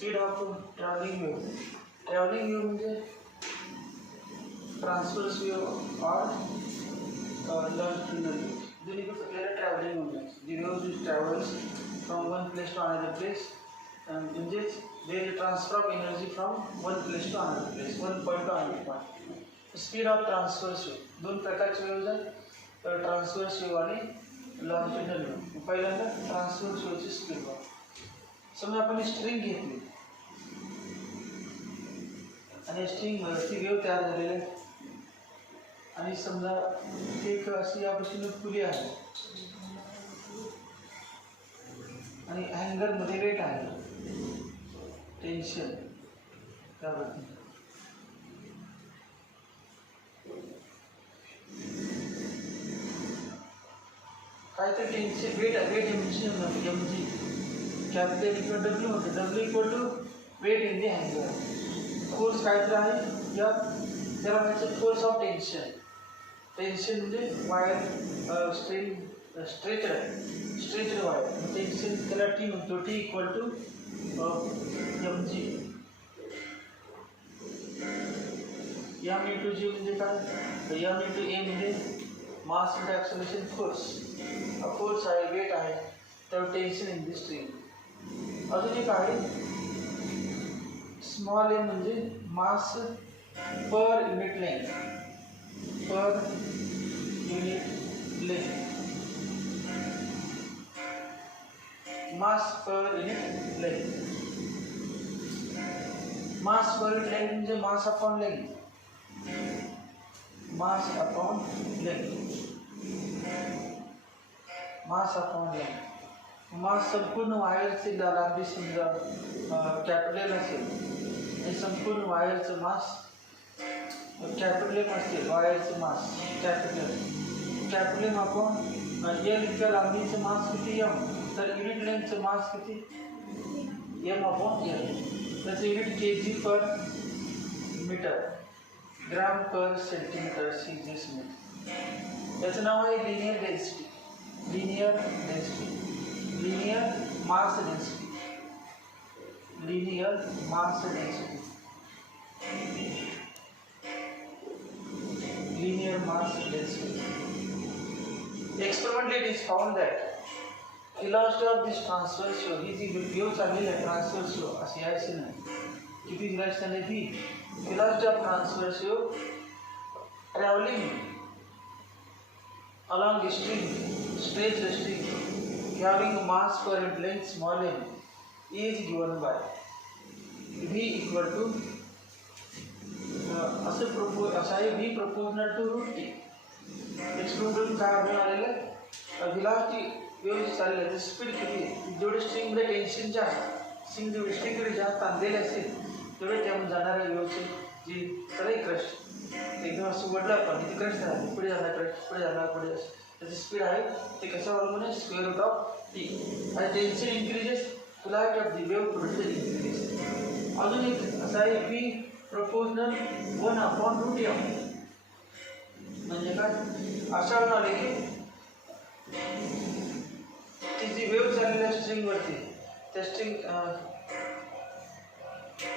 Speed of travelling wave. Travelling wave म्हणजे transverse wave और longitudinal wave. दोन्ही आपल्याला ट्रॅव्हलिंग म्हणतात. The wave which travels from one place to another place, म्हणजेच there is transfer of energy from one place to another place, one point to another point. Speed of transverse wave दोन प्रकारचे वेव्ह आहेत, transverse wave आणि longitudinal wave. पहिल्यांदा transverse वेव्हची speed बघा. समजा आपण स्ट्रिंग घेतली आणि स्ट्रिंगवरती वेव्ह तयार झालेली आहे आणि समजा एक अशी यापासून पुली आहे आणि हँगरमध्ये वेट आहे, टेन्शन त्यावरती. काय तर tension weight MG capital equal W होते, W equal to weight in the हँगर. फोर्स काय तर आहे या त्याला म्हणायचं फोर्स ऑफ टेन्शन. टेन्शन म्हणजे वायर स्ट्रेच्ड वायर, टेन्शन त्याला टी म्हणतो. T equal to M G. M into G म्हणजे काय, एम इंटू ए म्हणजे मास इंटू ॲक्सलरेशन फोर्स. हा फोर्स आहे, वेट आहे, तर टेन्शन इन दी स्ट्रिंग. अजून एक आहे स्मॉल एम म्हणजे mass per unit length, per unit length, mass per unit length. Mass per unit length म्हणजे mass upon length, mass upon length, mass upon length. Mass संपूर्ण वायरची लांबी समजा कॅपिटल असेल आणि संपूर्ण वायरचं मास कॅपिटल असेल, वायरचं मास कॅपिटल आपण एल इतक्या लांबीचं मास किती एम, तर युनिट लेंथचं मास किती एम अपॉन एल. त्याचं युनिट के जी पर मीटर, ग्राम पर सेंटीमीटर, सी. याचं नाव आहे linear density. Linear density, linear mass density, linear mass density, linear mass density. Experimentally, it is found that velocity of this transverse flow, ही जी वेव्ह चाललेली आहे ट्रान्सवर्स फ्लो अशी यायची नाही. किती velocity आहे ती velocity of transverse flow traveling along the string, stretched string, having mass per unit length small m is given by v equal to असा आहे v proportional to root t. Experimental काय आपल्याला आलेलं velocity वेव्ह चाललेली आहे, स्पीड किती, जेवढे स्ट्रिंगमध्ये टेन्शन जास्त, स्ट्रिंगकडे जास्त ताणलेले असेल तेवढे त्यामध्ये जाणाऱ्या वेव्हची जी सगळी क्रस्ट एकदम असं वडलं आपण ती क्रस्ट झाली, पुढे जाणार क्रस्ट, पुढे जाणार पुढे, त्याची स्पीड आहे ते कशावर अवलंबून आहे, स्क्वेअर रूट ऑफ टी. आणि tension increases, velocity of the wave potential increases. अजून एक असं आहे v proportional 1 upon root m. म्हणजे काय अशा म्हणाले की ती जी वेव्ह चाललेली आहे स्ट्रिंगवरती, त्या स्ट्रिंग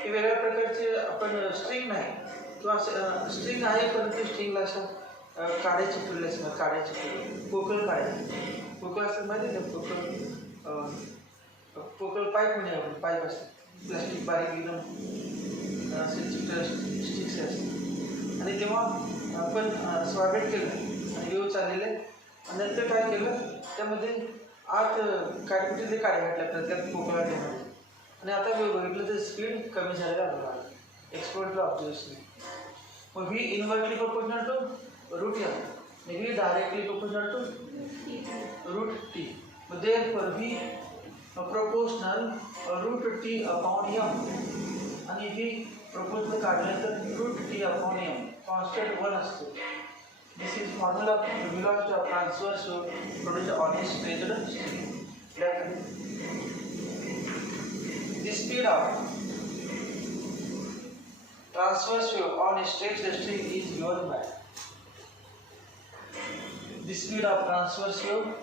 ही वेगळ्या प्रकारचे आपण स्ट्रिंग नाही किंवा स्ट्रिंग आहे परंतु स्ट्रिंगला असं काड्या चिपटलेले असतात, काड्या चिपटले, पोकळ काढे, पोकळ असं माहिती आहे का, पोकळ पाईप म्हणजे आपण पाईप असतात, प्लास्टिक बारीक एकदम असे स्टिक्स असतात. आणि तेव्हा आपण स्वागत केलं आणि वेव्ह चाललेले आणि नंतर काय केलं त्यामध्ये आत काडीपिटीचे काड्या घातल्या त्यात पोकळा ठेवण्यात. आणि आता वेव्ह बघितलं तर स्पीड कमी झालेला आढळला एक्सपोर्टला ऑब्झर्वेशन. मग v inversely proportional to root m, v directly proportional to root t. मग therefore v proportional root t upon m आणि ही proportional काढले तर root t upon m constant 1 असतो. This is formula of velocity of transverse produced on a stretched string. The speed of transverse wave on a stretched string is given by the speed of transverse wave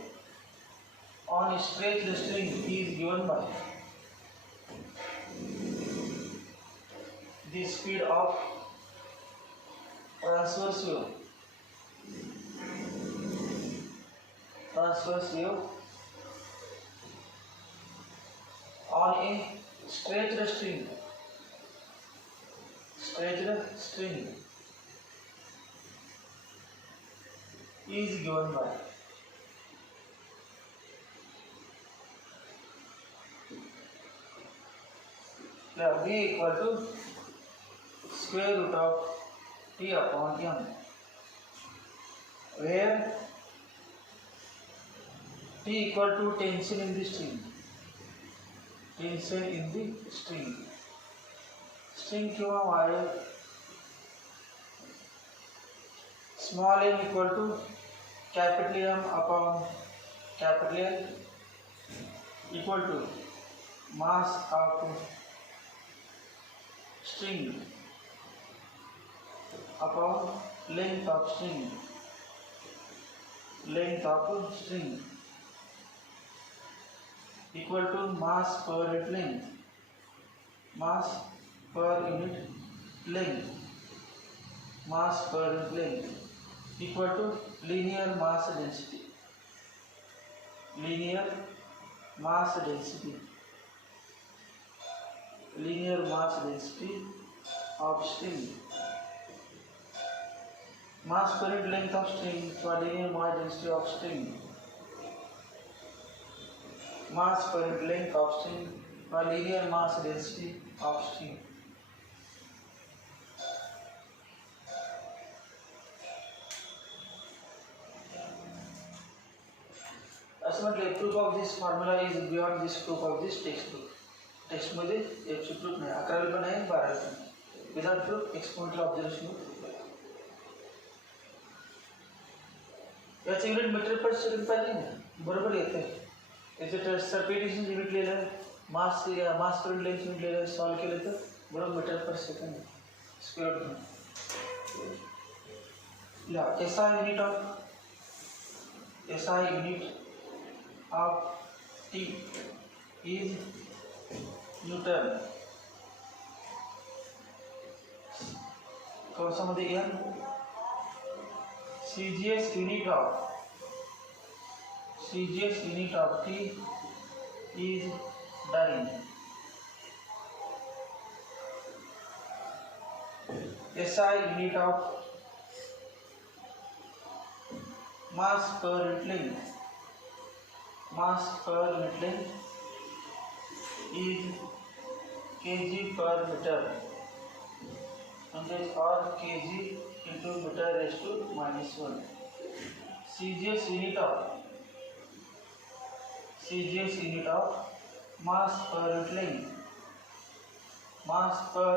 on a stretched string is given by the speed of transverse wave on a stretched string is given by v equal to square root of t upon m, where t equal to tension in the string. String किंवा wire small m equal to capital M upon capital L equal to mass of string upon length of string equal to mass per unit length equal to linear mass density of string. Mass per unit length of string for linear mass density of string. Mass per unit length of string for linear mass density of string. असं म्हटलं proof of this formula is beyond this proof of this textbook. टेक्स्टमध्ये याची proof नाही, 11वी पण आहे 12वी पण. Without proof exponential observation. याचं युनिट मीटर पर सेकंड पाहिजे ना, बरोबर येते. याचं सर्पेटिशन युनिट लिहिलं, mass per unit length unit लिहिलं, सॉल्व केलं तर बरोबर metre per second square root. SI unit of T is Newton. कौसामध्ये n. CGS unit of T is dyne. SI unit of mass per unit length is kg per meter, or kg into meter raised to -1. CGS unit of mass per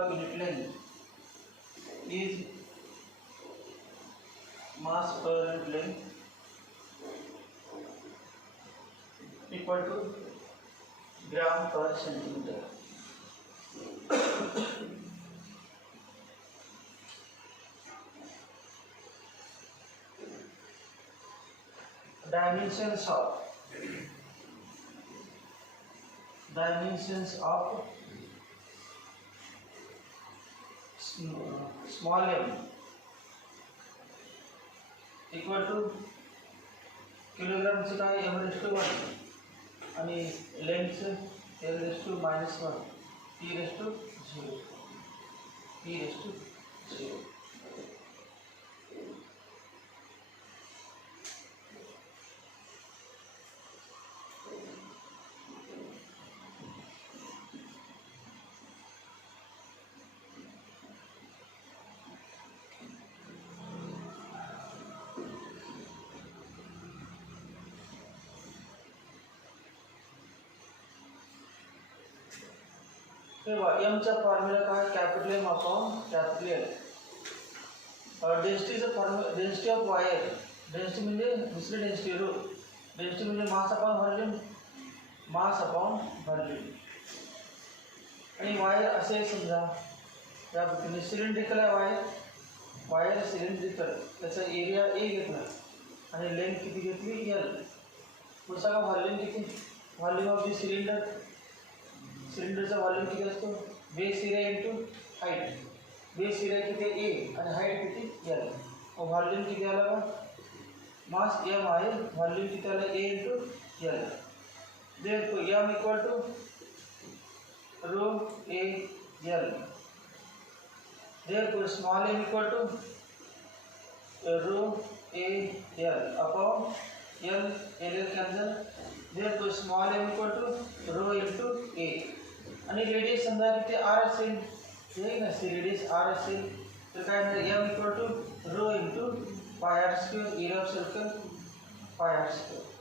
unit length is equal to gram per centimeter. Dimensions of small m equal to kilogram चं काय m⁻1 आणि length l⁻⁻1 t⁻0. m चा formula काय, capital M upon capital L. डेन्सिटीचा formula, density of wire, density म्हणजे दुसरी density म्हणजे mass upon volume. आणि वायर असे समजा या पद्धतीने सिलेंड्रिकल आहे वायर सिलेंड्रिकल, त्याचा एरिया A घेतला आणि लेंथ किती घेतली L. पुढचा का व्हॉल्यूम किती, व्हॉल्यूम ऑफ दी सिलेंडरचा व्हॉल्यूम किती असतो, base area into height base area किती ए आणि हाईट किती एल मग व्हॉल्यूम किती आला का मास एम आहे व्हॉल्यूम किती आला a into l therefore m equal to rho a l therefore small m equal to rho a l upon l l cancel therefore small m equal to rho into a आणि radius समजा किती आर असेल हे नसते radius are असेल तर काय होणार m equal to rho into pi r square area of circle pi r square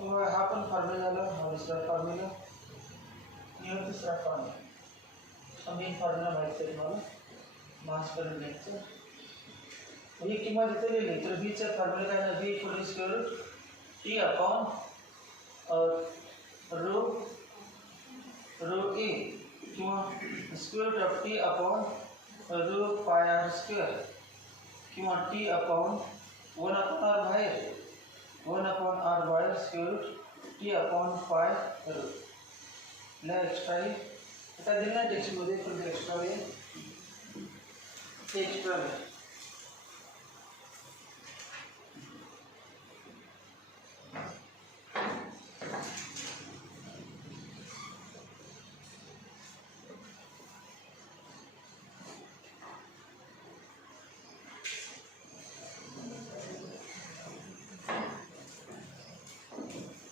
मग हा पण फॉर्म्युला झाला हा दुसरा फॉर्म्युला आणि तिसरा फॉर्म्युला मेन फॉर्म्युला माहिती आहे तुम्हाला मास पर युनिटचं ही किंमत इथे लिहिली तर बीचा फॉर्म्युला काय b equal square root t upon rho a किंवा square root of t upon rho pi r square किंवा टी अपॉन 1 अपॉन आर बाहेर 1 अपॉन आर बाहेर square root t upon pi rho ला एक्स्ट्रा आहे आता दिलं ना टेक्स्टमध्ये पण एक्स्ट्रा आहे एक्स्ट्रा आहे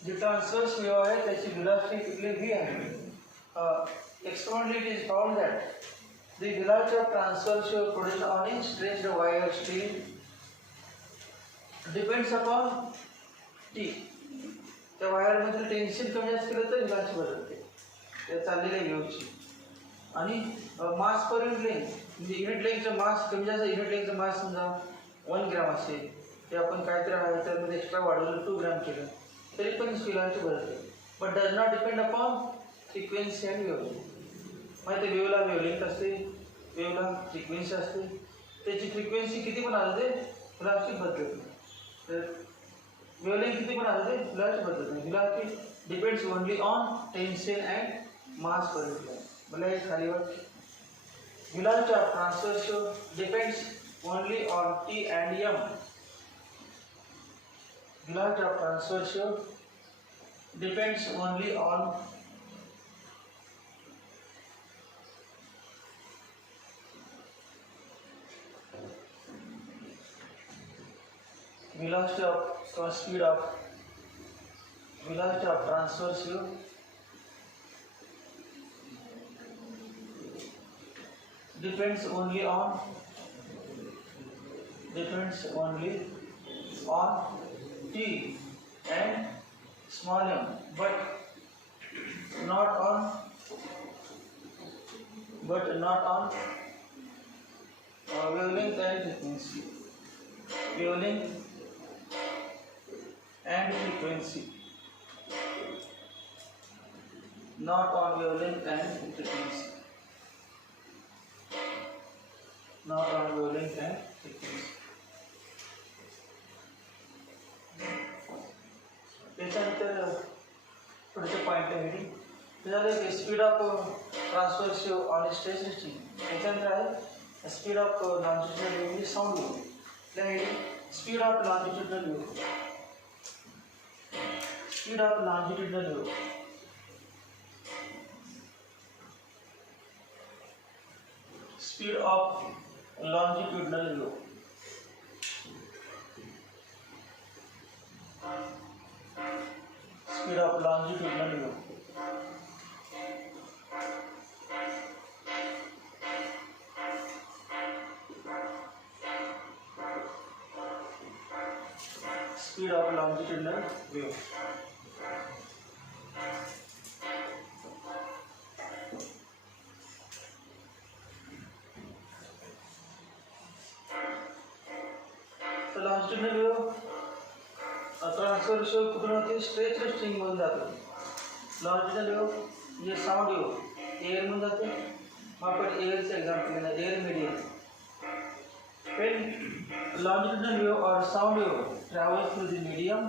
जो ट्रांसवर्स वेव है त्याची velocity कितली v आहे experimentally it is found that the velocity of transverse wave produced on a stretched wire steel depends upon t त्या वायर मध्ये टेन्शन कमी जास्त केलं तर velocity बदलते त्या चाललेल्या वेव्हची आणि मास पर युनिट लेंथ म्हणजे युनिट लेंथचा मास कमी जास्त युनिट लेंथचा मास समजा 1 ग्रॅम असेल ते आपण काहीतरी आहे त्यामध्ये एक्स्ट्रा वाढवलं 2 ग्रॅम केलं तरी पण velocity बदलते but does not depend upon frequency and wavelength माहिती आहे वेव्हला वेव्हलेंथ असते वेव्हला फ्रिक्वेन्सी असते त्याची फ्रिक्वेन्सी किती पण असते velocity बदलत नाही तर वेव्हलेंथ किती पण असते velocity बदलत नाही velocity depends only on tension and mass per unit मला हे खाली वाटते velocity of transverse depends only on t and m velocity of transverse depends only on velocity of speed of velocity of transverse depends only on t and small m but not on wavelength and frequency not on wavelength and frequency त्याच्यानंतर पुढचे point आहे त्याच्यानंतर speed of transverse on stretch string त्याच्यानंतर आहे speed of longitudinal wave म्हणजे sound wave speed of longitudinal wave speed of longitudinal wave speed of longitudinal view speed of longitudinal view speed of longitudinal view longitudinal wave transverse wave कुठून होते stretch string मधून जाते longitudinal wave म्हणजे sound wave air मधून जाते मग आपण एअरचं एक्झाम्पल घेणार air medium when longitudinal wave or sound wave travels through the medium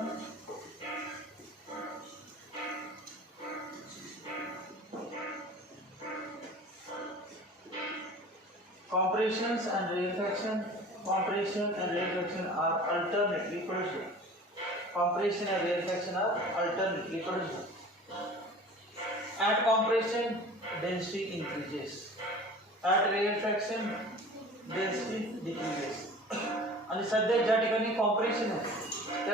Compressions and rarefaction. Compression and rarefaction are alternately produced. Compression and rarefaction are alternately produced. At compression, density increases. At rarefaction, density decreases. आणि सध्या ज्या ठिकाणी कॉम्प्रेशन आहे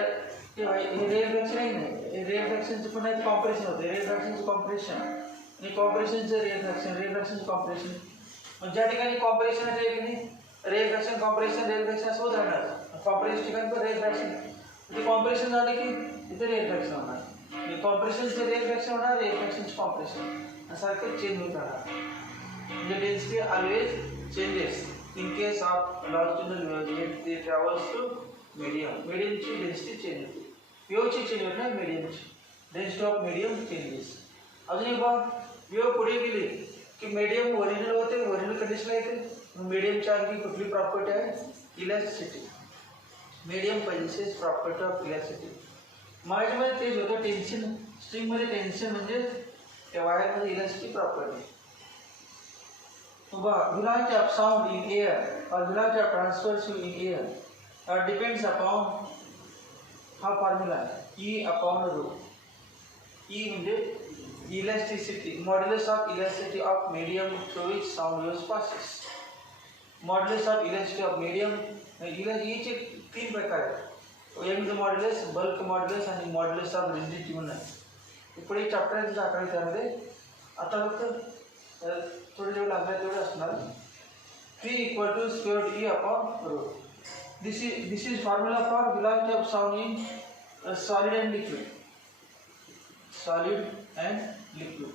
त्या रेअरफॅक्शन आहे नाही, रेअरफॅक्शनचं पुन्हा कॉम्प्रेशन होते, रेअरफॅक्शनचं कॉम्प्रेशन आणि कॉम्प्रेशनचं रेअरफॅक्शनचं कॉम्प्रेशन. मग ज्या ठिकाणी कॉम्प्रेशन आहे त्या ठिकाणी रेअरफॅक्शन कॉम्प्रेशन रेअरफॅक्शन असं होत राहणार. कॉम्प्रेशन ठिकाणी पण रेअरफॅक्शन, ते कॉम्प्रेशन झालं की तिथे रेअरफॅक्शन होणार, कॉम्प्रेशनचं रेअरफॅक्शन होणार, रेअरफॅक्शनचं कॉम्प्रेशन सारखं चेंज होत राहणार. म्हणजे density always changes. In case of longitudinal wave, they travels to medium. Medium ची density change होते. Wave ची change होत नाही, medium ची. Density of medium changes. अजून एक बाब, wave पुढे गेली की medium ओरिजिनल होते, ओरिजिनल कंडिशनला येते. mediumच्या आणखी कुठली प्रॉपर्टी आहे? Elasticity. medium possesses property of elasticity. माझ्यामध्ये तेच होतं टेन्शन. स्ट्रिंगमध्ये टेन्शन म्हणजे त्या वायरमध्ये elasticity property. velocity of sound in air or velocity of transverse in air depends upon हा formula E upon rho. E म्हणजे elasticity, modulus of elasticity of medium through which sound waves passes. Modulus of elasticity of medium, E चे तीन प्रकार आहेत. Young's modulus, bulk modulus आणि modulus of rigidity म्हणून आहे. पुढे चॅप्टर दाखवले त्यामध्ये. आता फक्त थोडे जेवढे लागले तेवढे असणार. P equal to square root E upon rho. This is formula for velocity of sound in solid and liquid. Solid and liquid.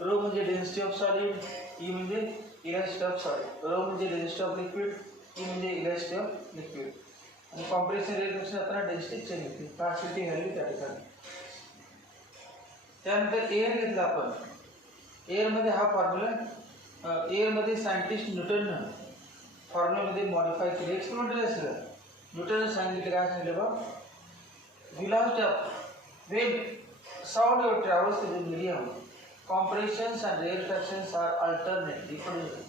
Rho म्हणजे density of solid, E म्हणजे elasticity of solid. Rho म्हणजे density of liquid, E म्हणजे elasticity of liquid. आणि compression rate असताना density change होते. Partiality value त्या ठिकाणी. त्यानंतर एअर घेतला आपण. एअरमध्ये हा फॉर्म्युला, एअरमध्ये सायंटिस्ट न्यूटननं फॉर्म्युलामध्ये मॉडिफाय केले, एक्सपेरिमेंटल असलं. न्यूटननं सांगितलं काय सांगितलं बा, velocity of when sound wave travels through the medium, compressions and rarefactions are alternately produced.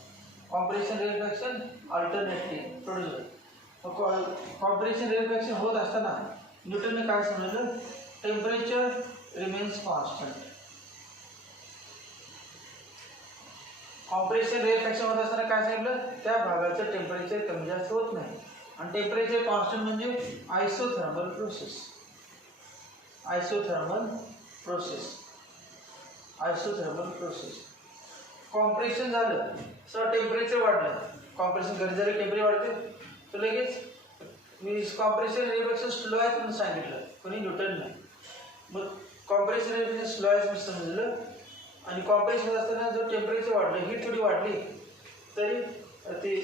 Compression rarefaction alternately produced. Compression rarefaction होत असताना न्यूटनने काय सांगितलं, temperature remains constant. Compression rarefaction होत असताना काय सांगितलं, त्या भागाचं टेम्परेचर कमी जास्त होत नाही. आणि टेम्परेचर कॉन्स्टंट म्हणजे isothermal process. Isothermal process, isothermal process. Compression झालं सर टेम्परेचर वाढलं, कॉम्प्रेशन कधी झालं टेम्परेचर वाढते तर लगेच मी कॉम्प्रेशन रेअरफॅक्शन स्लो आहे म्हणून सांगितलं कोणी, न्यूटन नाही. मग कॉम्प्रेशन रेअरफॅक्शन स्लो आहे म्हणून समजलं. आणि कॉम्प्रेशन असताना जर टेम्परेचर वाढलं, हीट थोडी वाढली तरी ते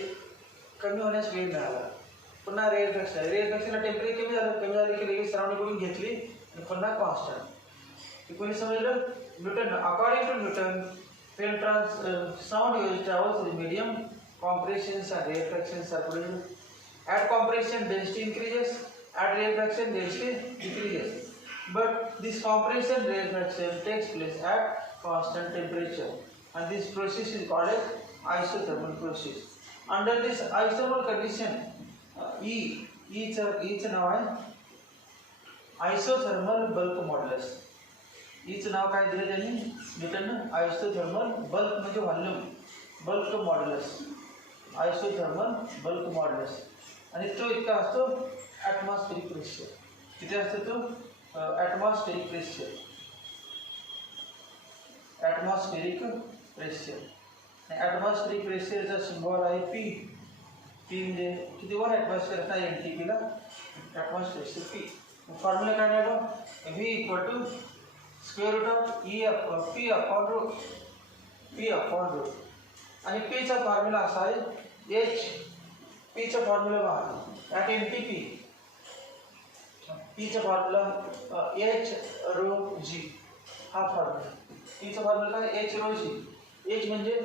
कमी होण्यास वेळ मिळाला. पुन्हा रेअरफॅक्शन, रेअरफॅक्शनला टेम्परेचर कमी झालं की लगेच सराउंडिंग करून घेतली आणि पुन्हा कॉन्स्टंट. कोणी समजलं, Newton. According to Newton, when sound waves travel through the medium, compressions and rarefactions are produced. At compression, density increases. At rarefaction, density decreases. But this compression rarefaction takes place at constant temperature, and this process is called as isothermal process. Under this isothermal condition, चं नाव आहे isothermal bulk modulus. चं नाव काय दिलं त्यांनी न्यूटननं, isothermal bulk म्हणजे volume, bulk modulus, isothermal bulk modulus. आणि तो इतका असतो ॲटमॉस्फेरिक प्रेशर. किती असतो तो, ॲटमॉस्फेरिक प्रेशर, ॲटमॉस्फेरिक प्रेशर. आणि ॲटमॉस्फेरिक प्रेशरचा सिम्बॉल आहे पी. पी म्हणजे किती वर ॲटमॉस्फिअर असणार NTPला, ॲटमॉस्फेअर प्रेशर पी. फॉर्म्युला काय आहे बघ, V equal to square root of P upon rho, P upon rho. आणि Pचा फॉर्म्युला असा आहे H. Pचा फॉर्म्युला पहा, ॲट NTP Pचा फॉर्म्युला H रो G. हा फॉर्म्युला Pचा फॉर्म्युला काय, H रो G. H म्हणजे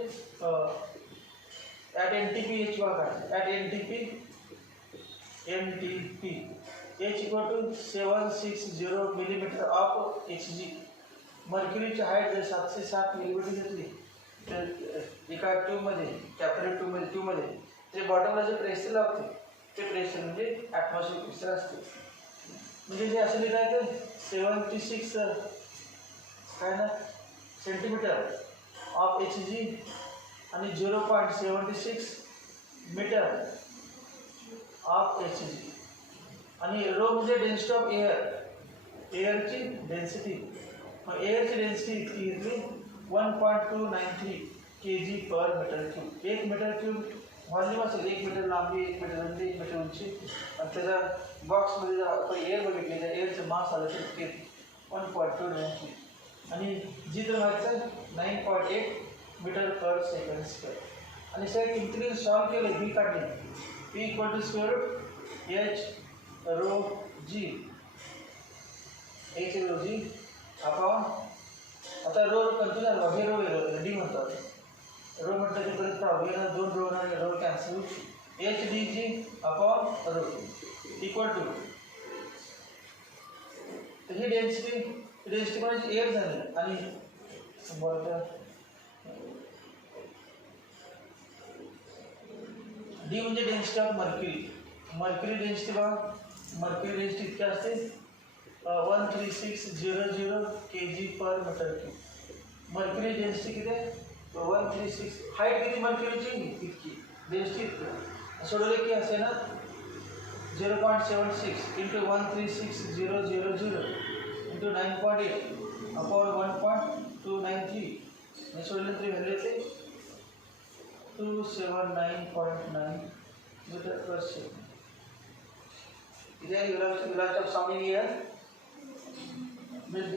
ॲट NTP H बघा, at NTP H equal to 760 millimetre of Hg. मर्क्युरीची हाईट जर 760 मिलीमीटर घेतली तर एका ट्यूबमध्ये कॅपिलरी ट्यूबमध्ये जे बॉटमला जे प्रेशर लागते ते प्रेशर म्हणजे ॲटमॉस्फिअर प्रेशर असते. म्हणजे जे असं लिहिलं आहे ते 76 काय ना सेंटीमीटर ऑफ Hg आणि 0.76 मीटर ऑफ Hg. आणि रो म्हणजे डेन्सिटी ऑफ एअरची डेन्सिटी. मग एअरची डेन्सिटी इतकी घेतली 1.293 kg/m3. 1 मीटर क्यूब व्हॉल्यूम असेल, 1 मीटर लांबी, 1 मीटर रुंदी, 1 मीटर उंची. आणि त्याच्या बॉक्समध्ये जर आपण एअर बघितले तर एअरचं मास आलं तर ते 1.293 आणि जी तर व्हायचं 9.8 मीटर/सेकंड. आणि सर इंटिग्रल सॉल्व केलं, बी काढले, P = H रो G अपॉन, आता रो कन्फ्युज झाला, हे रो डी म्हणतात. रो म्हटलं की परत प्रॉब्लेम, 2 रो आणि rho cancel. HDG upon rho equal to, तर ही डेन्सिटी म्हणजे एअर झाली. आणि डी म्हणजे डेन्सिटी ऑफ मर्क्युरी डेन्सिटी बघा, मर्क्युरी डेन्सिटी इतकी असते 13600 kg/m3. मर्क्युरी डेन्सिटी किती आहे 136. हाईट किती मर्क्युरीची इतकी, डेन्सिटी इतकी सोडवले की असे ना 0.76 × 136,000 × 9.8 अपॉन 1.293 आणि सोडले तरी व्हॅल्यू येते 279.9 मीटर/सेकंड. इथे unit of sounding air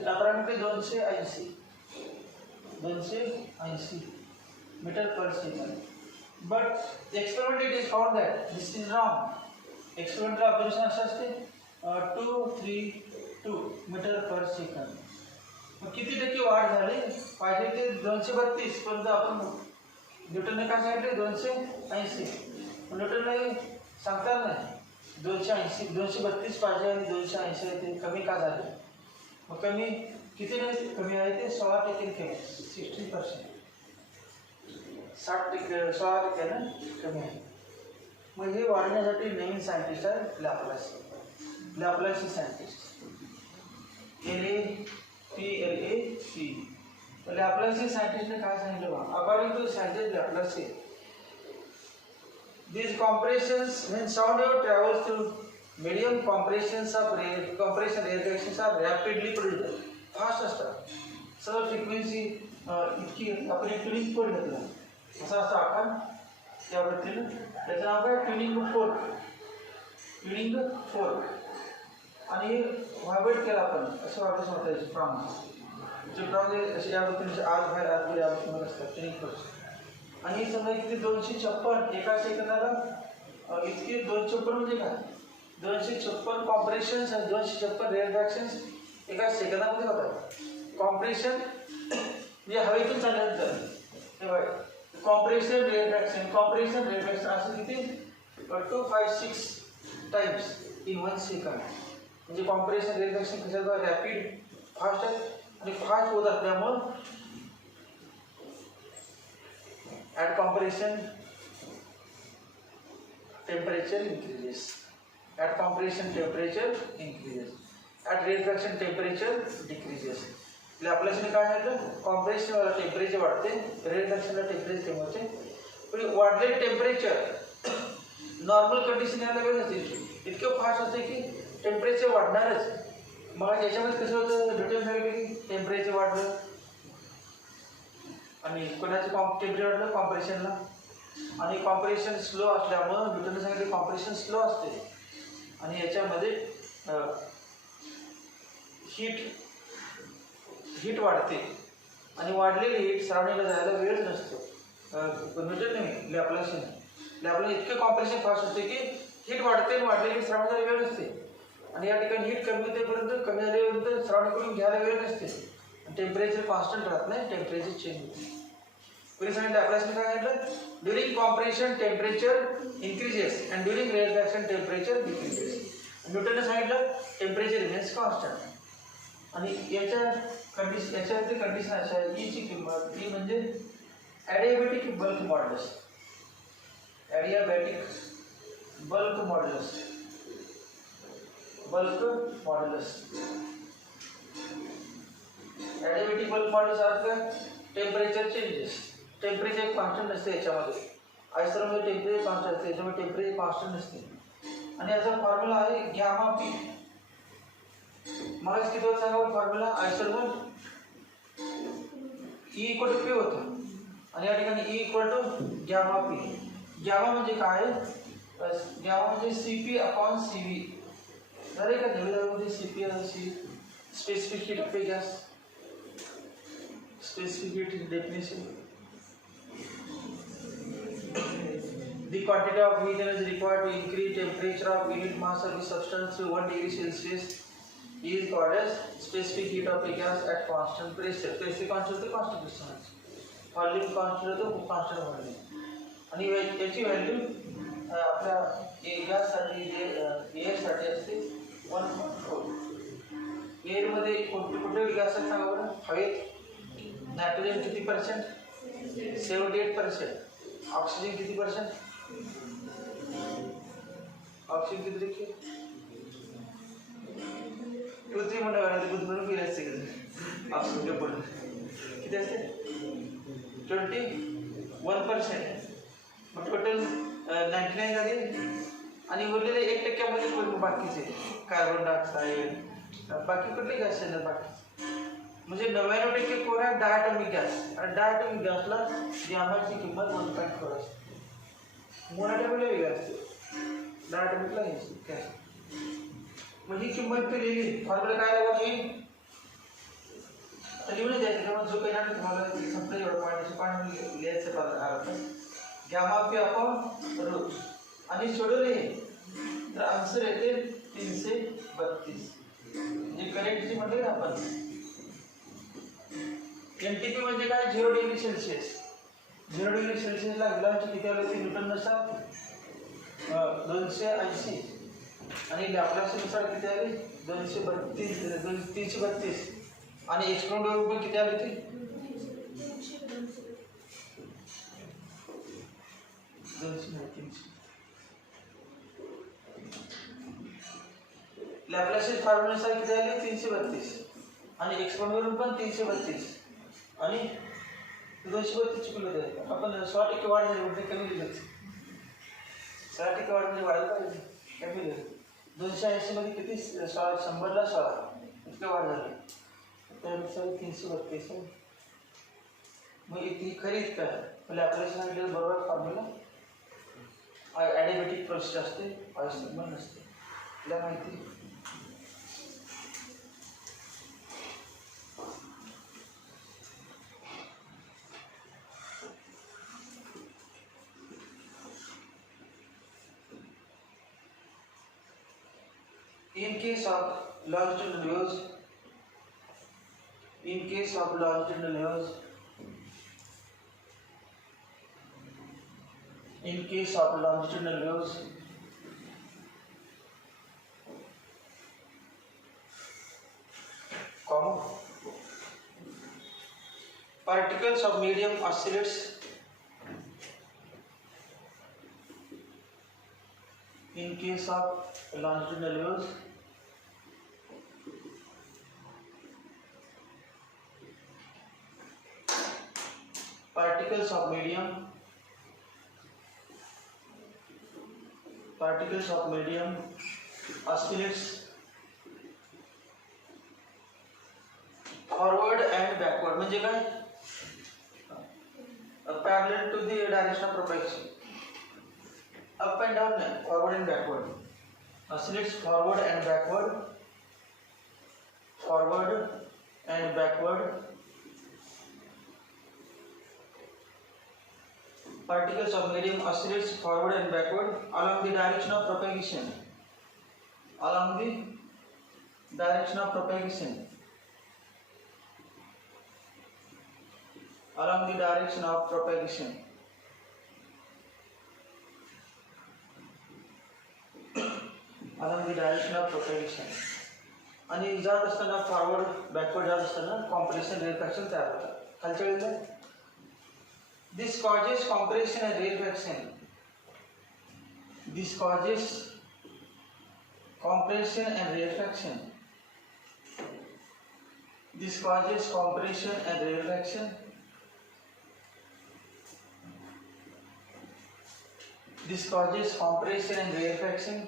approximately 280 metre per second. But experiment it is found that this is wrong. Experimental observation असे असते 232 मीटर/सेकंड. मग किती टक्के वाढ झाली पाहिजे ते 232 पर्यंत आपण न्यूटनने काय सांगितले 280. न्यूटनने सांगता नाही 280 232 पाहिजे आणि 280 ते कमी का झाले. मग कमी किती नाही कमी आहे ते 16% कमी, 60%, 60%, 16% कमी आहे. मग हे वाढण्यासाठी नवीन सायंटिस्ट आहे लॅप्लासी सायंटिस्ट LAPLAC. लॅप्लासी सायंटिस्टने काय सांगितलं बघा, according to scientist Laplace, these compressions when sound wave travels through medium compression reactions are rapidly produced, fast असतात. सर्व फ्रिक्वेन्सी इतकी आपण एक ट्युनिंग कोड घेतला असा असा आकार त्या पद्धतीनं, त्याचं नाव काय ट्युनिंग फोर्क. आणि व्हायब्रेट केला आपण असं वाटत होतं याचे प्रमाण असे या पद्धतीने आत बाहेर या पद्धतीने असतात ट्युनिंग फोर्क. आणि समजा किती 256 एका सेकंदाला इतकी 256 म्हणजे काय 256 कॉम्प्रेशन्स आणि 256 रिॲक्शन्स एका सेकंदामध्ये होतात. कॉम्प्रेशन म्हणजे हवेतून चालल्यानंतर हे बघा कॉम्प्रेशन रिॲक्शन असं किती 256 टाइम्स इन 1 सेकंड. म्हणजे कॉम्प्रेशन रिॲक्शन कशाचं रॅपिड फास्ट आहे आणि फास्ट होत असल्यामुळं at compression temperature increases, at reaction temperature decreases. लॅप्लासने काय सांगितलं कॉम्प्रेशनला टेम्परेचर वाढते, रिएक्शनला टेम्परेचर कमी होते. पण वाढलेले टेम्परेचर नॉर्मल कंडिशन यायला वेळ असते इतकं फास्ट असते की टेम्परेचर वाढणारच. मग याच्यामध्ये कसं होतं डिटेल सांगितलं की टेम्परेचर वाढलं आणि कोणाचं टेम्परेचर वाढलं कॉम्प्रेशनला. आणि कॉम्प्रेशन स्लो असल्यामुळं न्यूटनने सांगितलं कॉम्प्रेशन स्लो असते आणि याच्यामध्ये हीट वाढते आणि वाढलेली हीट सराउंडिंगला जायला वेळच नसतो. न्यूटनने लॅप्लास इतकं कॉम्प्रेशन फास्ट होते की हीट वाढते आणि वाढलेली हीट सराउंडिंग जायला वेळ नसते. आणि या ठिकाणी हीट कमी होतेपर्यंत कमी झाल्यानंतर सराउंडिंग करून घ्यायला वेळ नसते. टेम्परेचर कॉन्स्टंट राहत नाही, टेम्परेचर चेंज होते. पुढे सांगितलं लॅप्लासने काय सांगितलं during compression temperature increases and during reaction temperature decreases. न्यूटनने सांगितलं टेम्परेचर रिमेन्स कॉन्स्टंट. आणि याच्यावरती कंडिशन अशा आहे ईची किंमत ई म्हणजे adiabatic bulk modulus. Adiabatic bulk modulus. Bulk modulus. Adiabatic bulk modulus earth temperature changes. Temperature constant नसते याच्यामध्ये. आयसरमध्ये टेम्परेचर कॉन्स्टंट असते, याच्यामध्ये टेम्परेचर कॉन्स्टंट नसते. आणि याचा फॉर्म्युला आहे गॅमा पी. मला किती होत सांगा formula. Isothermal e equal to p होतं आणि या ठिकाणी e equal to gamma p. Gamma म्हणजे काय? गॅमा म्हणजे c p upon c v. झाले का निवेदनामध्ये सी पी आणि c specific heat per gas. Specific heat definition. The quantity of heat energy required to increase temperature of unit mass of the substance to 1 degree Celsius is called as specific heat of a gas at constant pressure. Specific constant to constant pressure. Volume constant to constant volume. आणि याची व्हॅल्यू आपल्या गॅस साठी जे एअर साठी असते 1.4. एअर मध्ये कुठले गॅस आहेत सांगा बरं. हवेत नायट्रोजन किती %? 78%. ऑक्सिजन किती %? ऑक्सिजन किती देखील 2-3 म्हणून गुदमरून गेले असते. ऑक्सिजन पण किती असते? 21%. मग टोटल 99 झाले आणि उरलेले 1% बाकीचे कार्बन डायऑक्साईड बाकी कुठले गॅस आहेत बाकी. म्हणजे 99% कोण आहे? Diatomic gas. आणि डायटॉमिक गॅसला गॅमाची किंमत 1.4 असते. मोनोटॉमिकला वेगळी असते, डायटॉमिकला गॅस. मग ही किंमत लिहिली फॉर्म्युला काय लागेल? लिहून द्यायचं. तेव्हा जो काही नाही तुम्हाला संपलं एवढं पाणी लिहायचं अर्थ. गॅमा पी अपॉन रो आणि सोडवले तर आन्सर येते 332. म्हणजे करेक्ट जे म्हटलं ना आपण. एनटीपी म्हणजे काय? 0 डिग्री सेल्सिअस. 0 डिग्री सेल्सिअसला ग्लासची किती आली होती न्यूटन नुसार? 280. आणि लॅप्लासनुसार किती आली? 332. आणि एक्सपाउंड रुपये किती आली होती? 300. लॅप्लासियन फॉर्म्युलानुसार किती आली? 332. आणि एक्सपाउंड वरून पण 332. आणि 232 किलो द्यायचे. आपण 100% वाढ झाली म्हणजे कमी दिलं. 100% वाढ म्हणजे वाढलं पाहिजे, कमी दिलं. 280 मध्ये किती? 100ला 16 इतकं वाढ झाली. त्यानुसार 332. मग ती खरीच काय? म्हणजे आपल्याला सांगितलं बरोबर फॉर्म्युला. ॲडियाबॅटिक प्रोसेस असते, आयसोथर्मल नसते. तुला माहिती? In case of longitudinal waves, particles of medium oscillates in case of longitudinal waves. Particles of medium oscillates forward and backward. म्हणजे काय? Parallel to the direction of propagation. Up and down, forward and backward. Oscillates forward and backward. Particles of medium oscillates forward and backward along the direction of propagation. Along the direction of propagation. Along the direction of propagation. Along the direction of propagation. आणि जात असताना forward backward जात असताना compression reaction तयार होतात. खालच्या वेळेला This causes compression and rarefaction. This causes compression and rarefaction. This causes compression and rarefaction. This causes compression and rarefaction,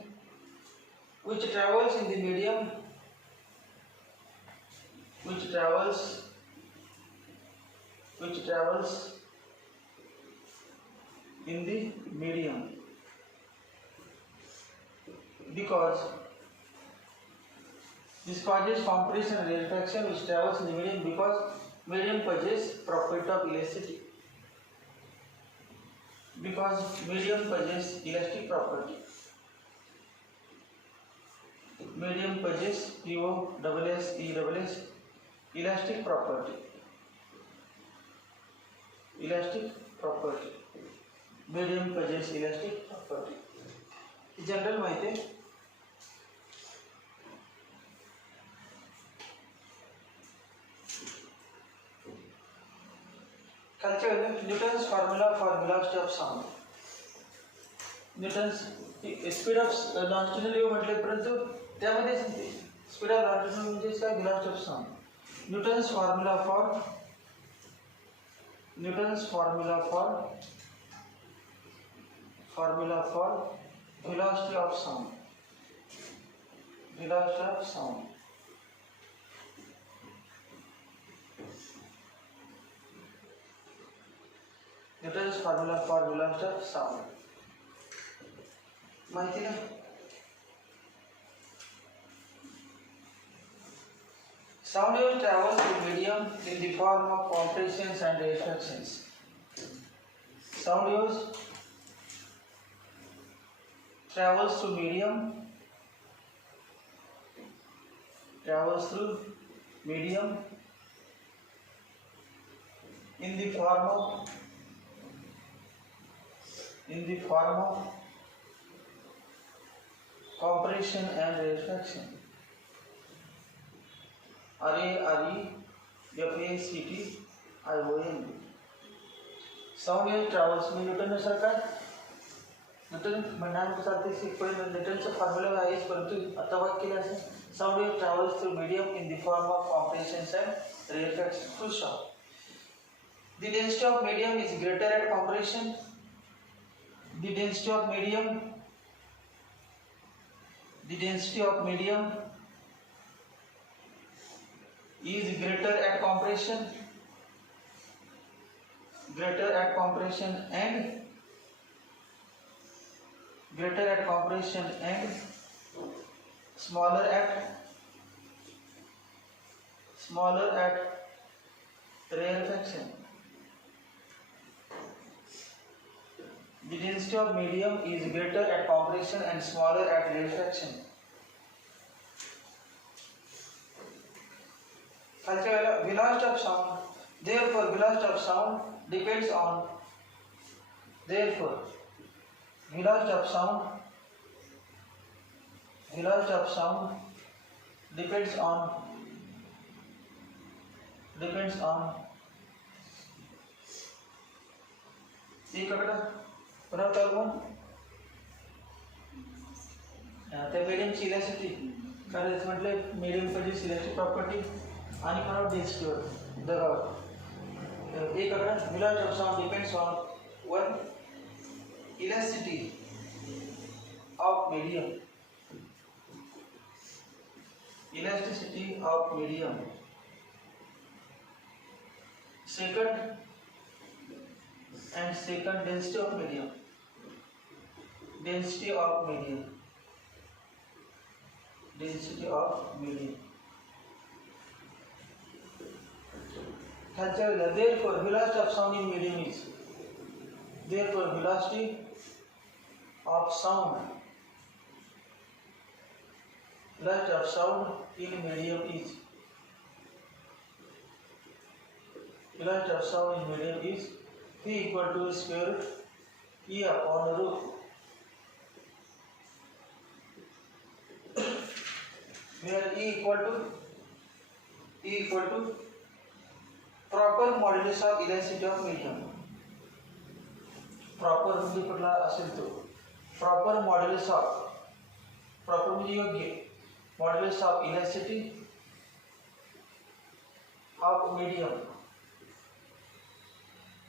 which travels in the medium, which travels in the medium, because this causes compression and rarefaction which travels in the medium because medium possesses property of elasticity. Because medium possesses elastic property. Medium possesses EOSS elastic property. Elastic property. Medium possesses elastic property. General माहिती आहे. खालच्या Newton's formula for velocity of sound. Newton's speed of longitudinal wave म्हटले, परंतु त्यामध्येच speed of longitudinal म्हणजे काय, velocity of sound. Newton's formula for velocity of sound. Velocity of sound. Newton's formula for velocity of sound. माहिती ना? Sound waves travel through medium in the form of compressions and rarefactions. Sound waves travels through medium in the form of compression and rarefaction. RAREFACTION. Sound wave travels में न्यूटन नुसार काय, न्यूटन म्हणण्यानुसार ते न्यूटनचं फॉर्म्युला आहे, परंतु आता वाक्य केलं असेल, sound wave travels through medium in the form of compressions and rarefaction. Full stop. The density of medium is greater at compression. The density of medium is greater at compression and smaller at rarefaction. The density of medium is greater at compression and smaller at rarefaction. Velocity of sound. Therefore, velocity of sound depends on. Therefore, velocity of sound depends on इकडं पुन्हा चालू त्या मीडियमची इलॅस्टिसिटी करायचं म्हटलं, मीडियम पाहिजे elastic property आणि पुन्हा डेन्सिटीवर दरावर. एक velocity of sound depends on one elasticity of medium. Second density of medium. Therefore, velocity of sound in medium is. Therefore, velocity of sound in medium is. Velocity of sound in medium is V equal to square root E upon root. Where E equal to proper modulus of elasticity of medium. Proper म्हणजे कुठला असेल तो proper modulus of proper म्हणजे योग्य modulus of elasticity of medium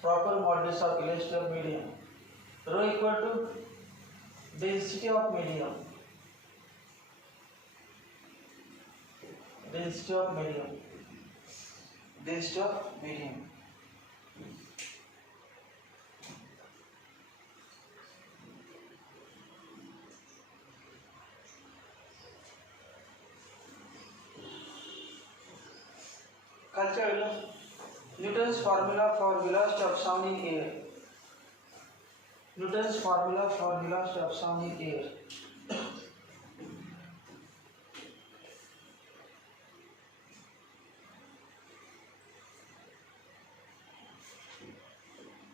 proper modulus of elasticity of medium rho equal to density of medium density of medium density of medium culture Newton's formula for velocity of sound in air. Newton's formula for velocity of sound in air.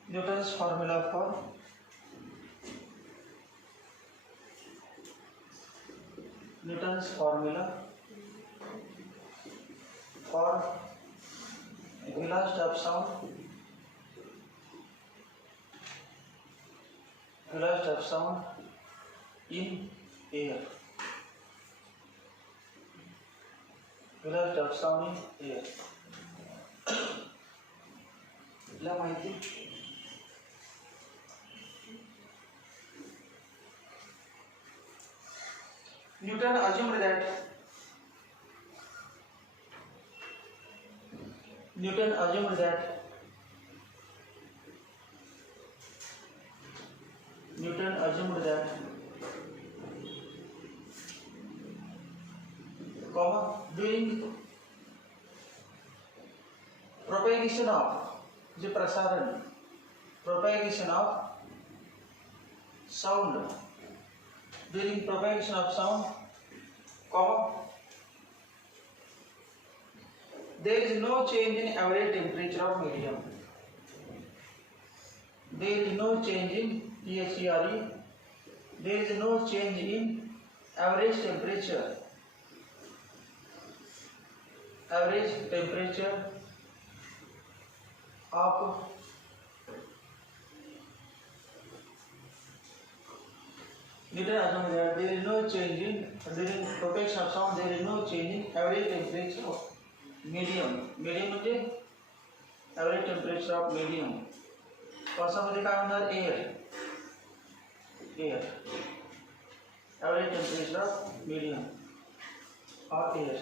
Newton's formula for Newton's formula for velocity of sound in air velocity of sound in air ला माहिती Newton assumed that Newton assumed that during propagation of the prasaran propagation of sound during propagation of sound there is no change in average temperature of medium. There is no change in THERE. There is no change in average temperature. Average temperature of Newton assumed that there is no change in during propagation of sound. There is no change in average temperature of medium. Medium म्हणजे average temperature of medium. पावसामध्ये काय होणार air average temperature of medium or air.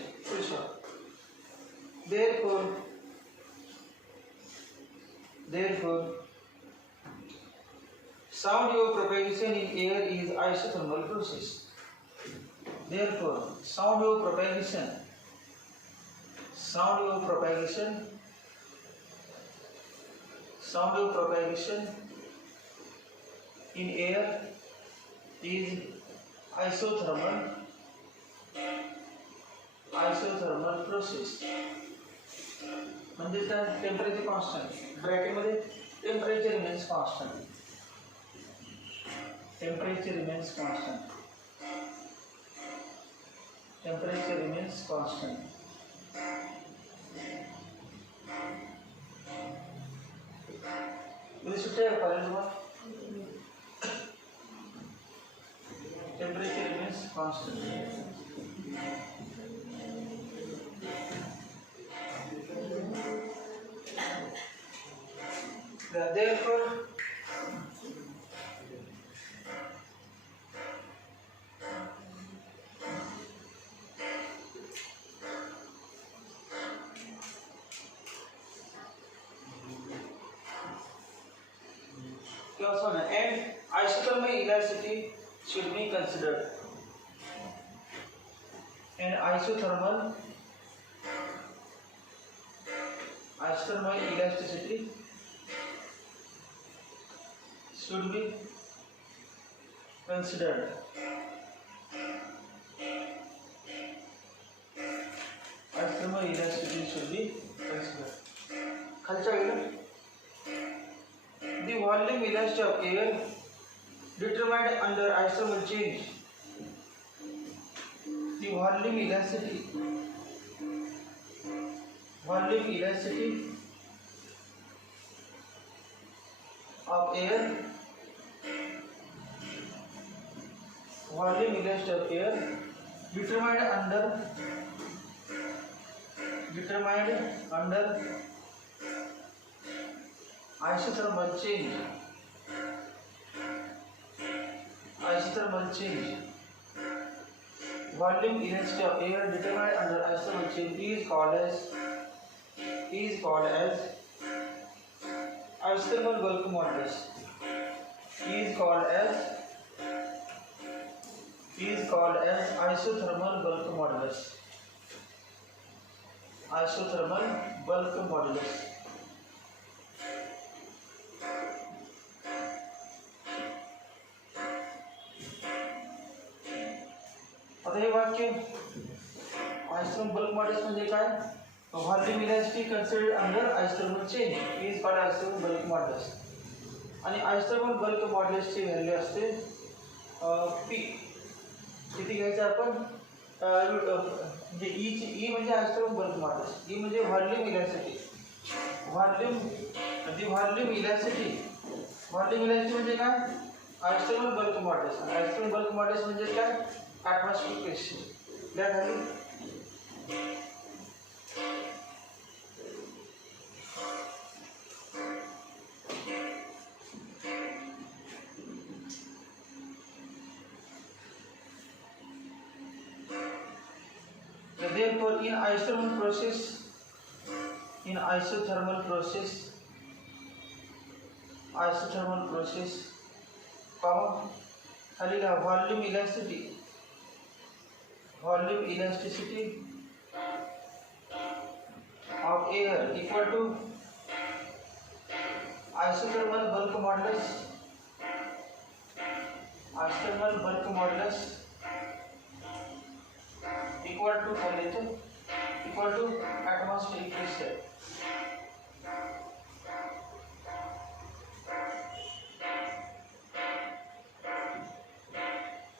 Therefore sound wave propagation in air is isothermal process. Therefore sound wave propagation in air is isothermal process. म्हणजे त्या temperature constant bracket मध्ये temperature remains constant म्हणजे सुट्ट्या आहे कॉलेजवर temperature remains constant. Therefore and isothermal elasticity should be considered. And isothermal elasticity should be considered. Isothermal elasticity should be considered. खालच्या गेलं the volume elasticity of air determined under isothermal change. The volume elasticity of air volume elastic of air determined under isothermal change. Volume elasticity of air determined under isothermal change is called as isothermal bulk modulus. Is called as isothermal bulk modulus. Isothermal bulk modulus. आता हे वाक्य isothermal bulk modulus म्हणजे काय? Volume elasticity considered under isothermal change is called isothermal bulk modulus. आणि isothermal bulk modulus ची व्हॅल्यू असते p. किती घ्यायचं आपण म्हणजे ई म्हणजे isothermal bulk modulus, ई म्हणजे volume elasticity. volume elasticity म्हणजे काय? isothermal bulk modulus. isothermal bulk modulus म्हणजे काय? atmospheric pressure. क्या झाली? Therefore, in isothermal process, खाली का volume elasticity of air equal to isothermal bulk modulus equal to atmospheric pressure.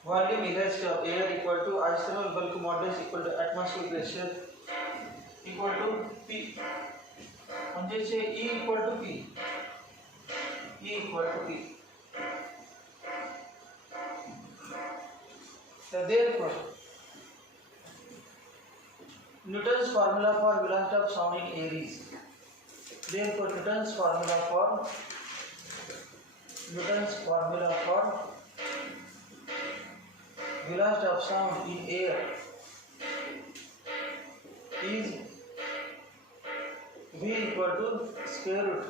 Volume elasticity of air equal to isothermal bulk modulus equal to atmospheric pressure equal to P. म्हणजे E equal to P. So therefore, Newton's formula for velocity of sound in air is. Therefore, Newton's formula for velocity of sound in air is V equal to square root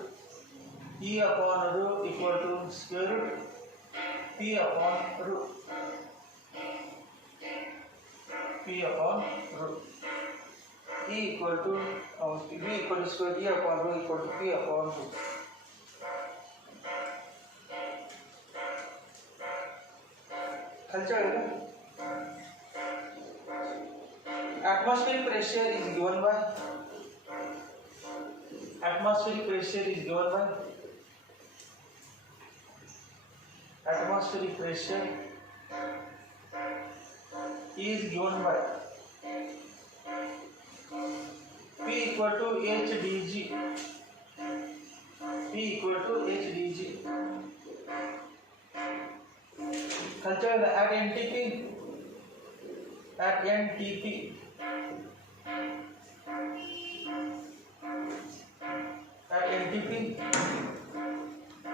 E upon rho equal to square root P upon rho. E equal to V equal to square E upon rho equal to P upon rho. खालच्या वेळेला atmospheric pressure is given by atmospheric pressure is given by P equal to HdG. Culture at NTP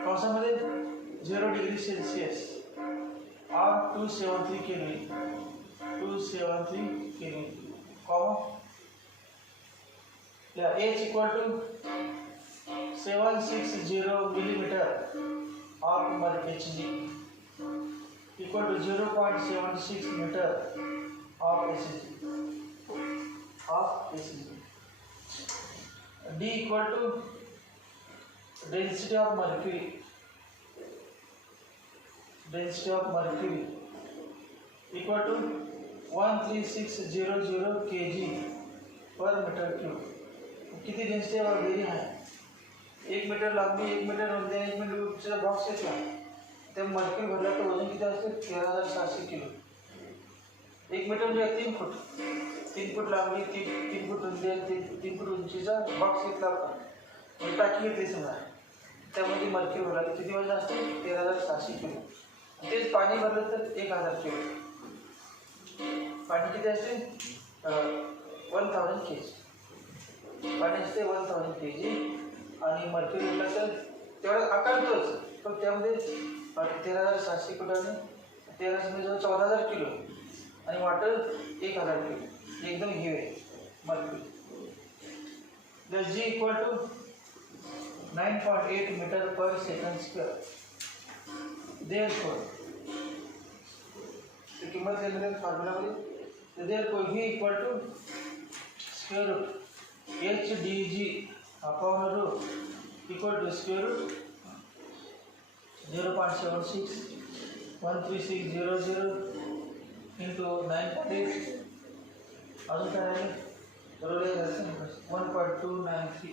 कौन सा मध्ये 0 degree Celsius और 273 kelvin comma या H equal to 760 millimeter of Hg equal to 0.76 meter of Hg. D equal to density of mercury equal to 13600 kg per meter cube. किती density very आहे 1 मीटर लांबी 1 मीटर रुंदी 1 मीटर उंचीचा बॉक्स घेतला त्या मर्क्युरी भरला तर वजन किती असते 13700 किलो. 1 मीटर म्हणजे 3 फूट 3 फूट लांबी 3 फूट रुंदी 3 फूट उंचीचा बॉक्स घेतला आपण टाकी घेतली समजा त्यामध्ये मर्क्युरी भरला तर किती वजन असते 13700 किलो. तेच पाणी भरलं तर 1000 किलो. पाणी किती असते 1000 kg. पाणी असते 1000 kg. आणि मर्क्युरी उठला तर तेवढा आकार तोच, पण त्यामध्ये 13,700 किलो आणि 13 14,000 किलो आणि वॉटर 1000 किलो. एकदम हेवी आहे mercury. The G equal to 9.8 meter per second square. Therefore, किंमत लिहिलेल्या फॉर्म्युलामध्ये therefore V equal to square root HDG upon rho equal to square root 0.76 13600 into 9.8 अजून काय आहे 1.293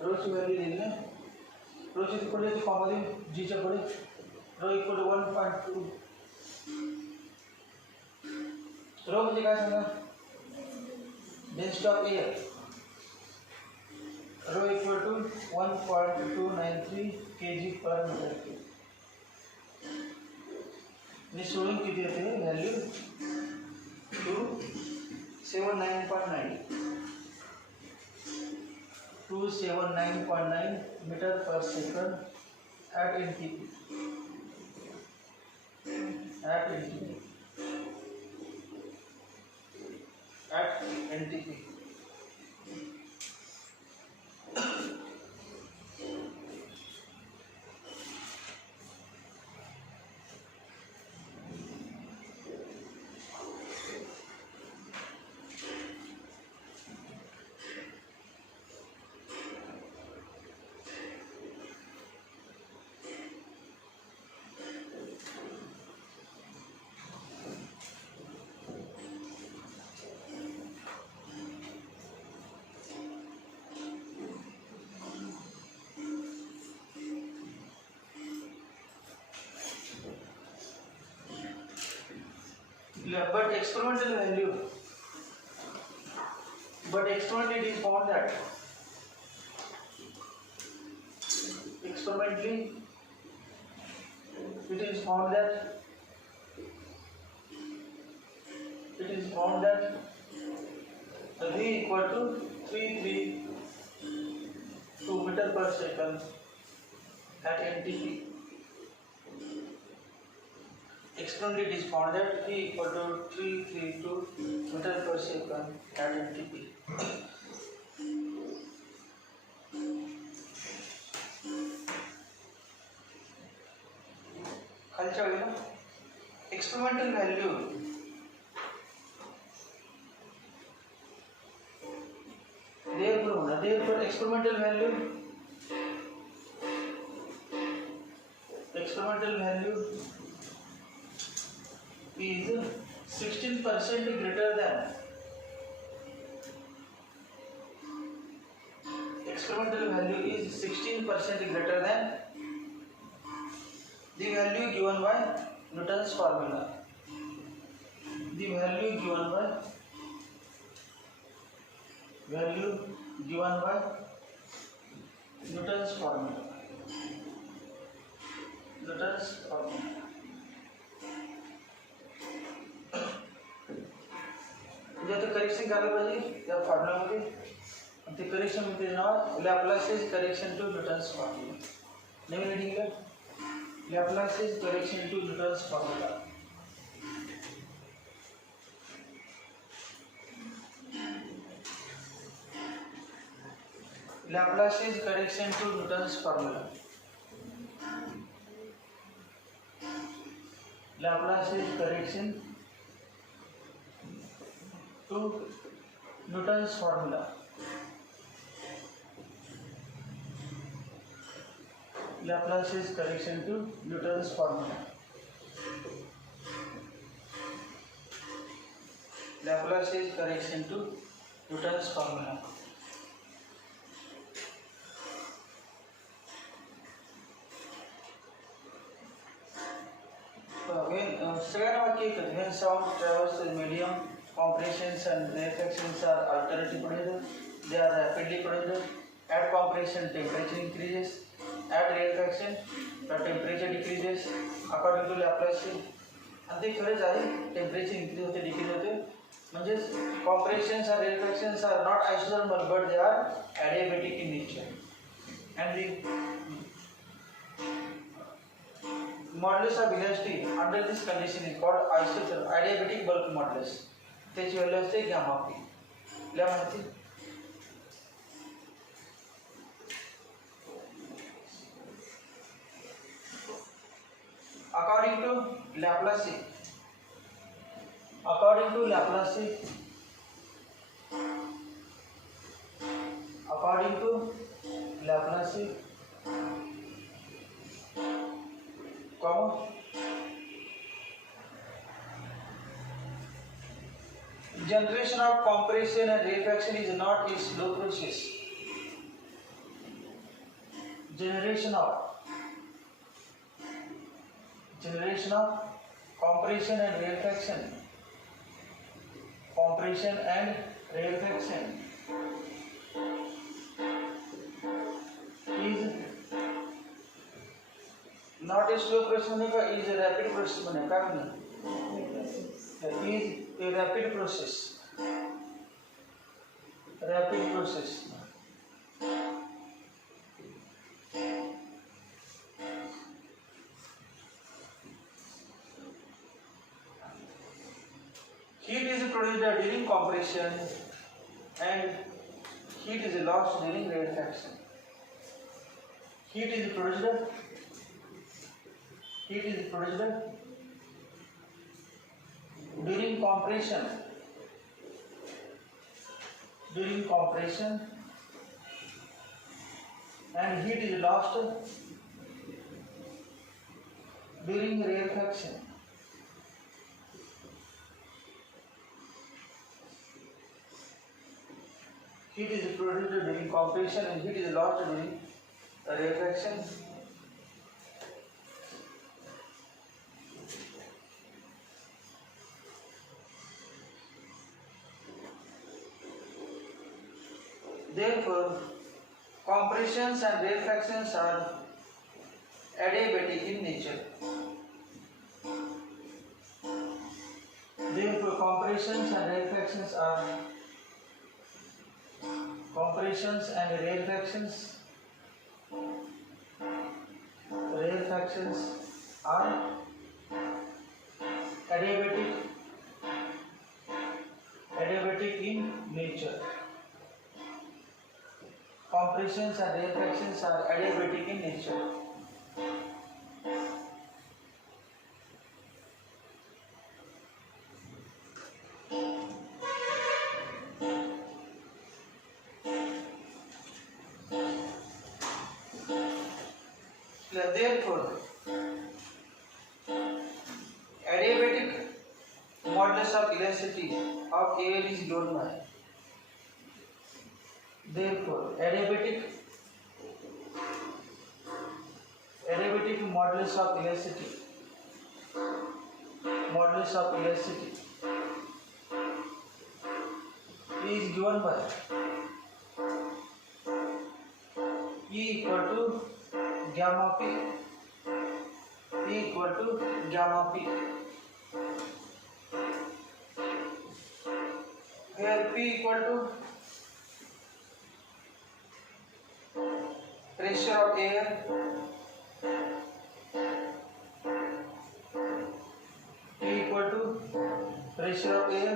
रोची व्हॅल्यू दिली ना. रोची पुढे कॉमन जीच्या पुढे रो इक्वल टू 1.2. रो म्हणजे काय सांगा density of air. Rho equal to 1.293 kg per metre cube. आणि सोडून किती येते value 279.9 279.9 meter per second at NTP. At NTP. At NTP. But experimentally it is found that V equal to 332 meter per second at NTP. Experimentally it is found that V equal to 332 meter per second at NTP. खालच्या वेळेला experimental value therefore experimental value is 16% greater than experimental value is 16% greater than the value given by Newton's formula. The value given by Newton's formula. म्हणजे आता करेक्शन करायला पाहिजे त्या फॉर्म्युलामध्ये. ते correction म्हणजे नाव Laplace is correction to Newton's formula. नवीन रिडिंगला Laplace is correction to Newton's formula. Laplace is correction to Newton's formula. Laplace is correction to Newton's formula. Laplace is correction to Newton's formula. Laplace is correction to Newton's formula. When sound travels in medium, compressions and rarefactions are alternatively produced. They are rapidly produced. At compression, temperature increases. At rarefaction, the temperature decreases according to Laplace. आणि ते खरंच आहे, temperature increase होते डिक्रीज होते. म्हणजेच कॉम्प्रेशन्स and rarefactions are not isothermal but they are adiabatic in nature. And the modulus of velocity under this condition is called isothermal adiabatic bulk modulus. त्याची व्हॅल्यू असते गॅमा पी. आपल्या माहिती according to Laplace, according to Laplace, according to Laplace, generation of compression and rarefaction is not a slow process. Generation of compression and rarefaction, compression and rarefaction is not a slow process बनेगा, is a rapid process बनेगा. is a rapid process, rapid process. Heat is produced during compression and heat is lost during rarefaction. Heat is produced during compression and heat is lost during rarefaction. Heat is produced during compression and heat is lost during rarefaction. Therefore, compressions and rarefactions are adiabatic in nature. Therefore, compressions and rarefactions are adiabatic in nature. Compressions and rarefactions are adiabatic in nature. Therefore, adiabatic modulus of elasticity of air is given by. Therefore, adiabatic modulus of elasticity is given by E equal to gamma p. Here P equal to pressure of air, P equal to pressure of air,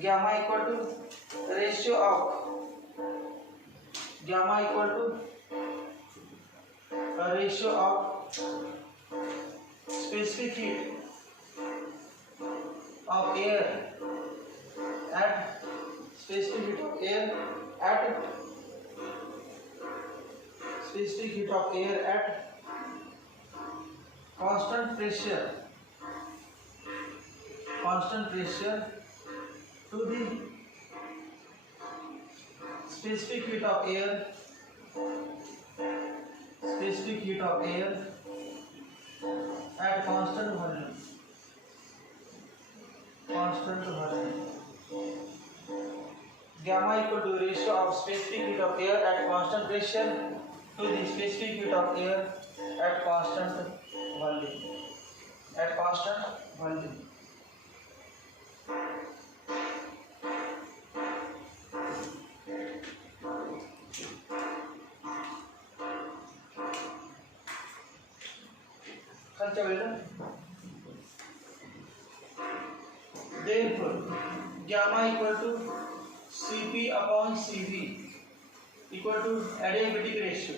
gamma equal to ratio of specific heat of air at constant pressure to the specific heat of air at constant volume. Gamma equal to ratio of specific heat of air at constant pressure to the specific heat of air at constant volume. At constant volume. Therefore, gamma equal to Cp upon Cv equal to adiabatic ratio.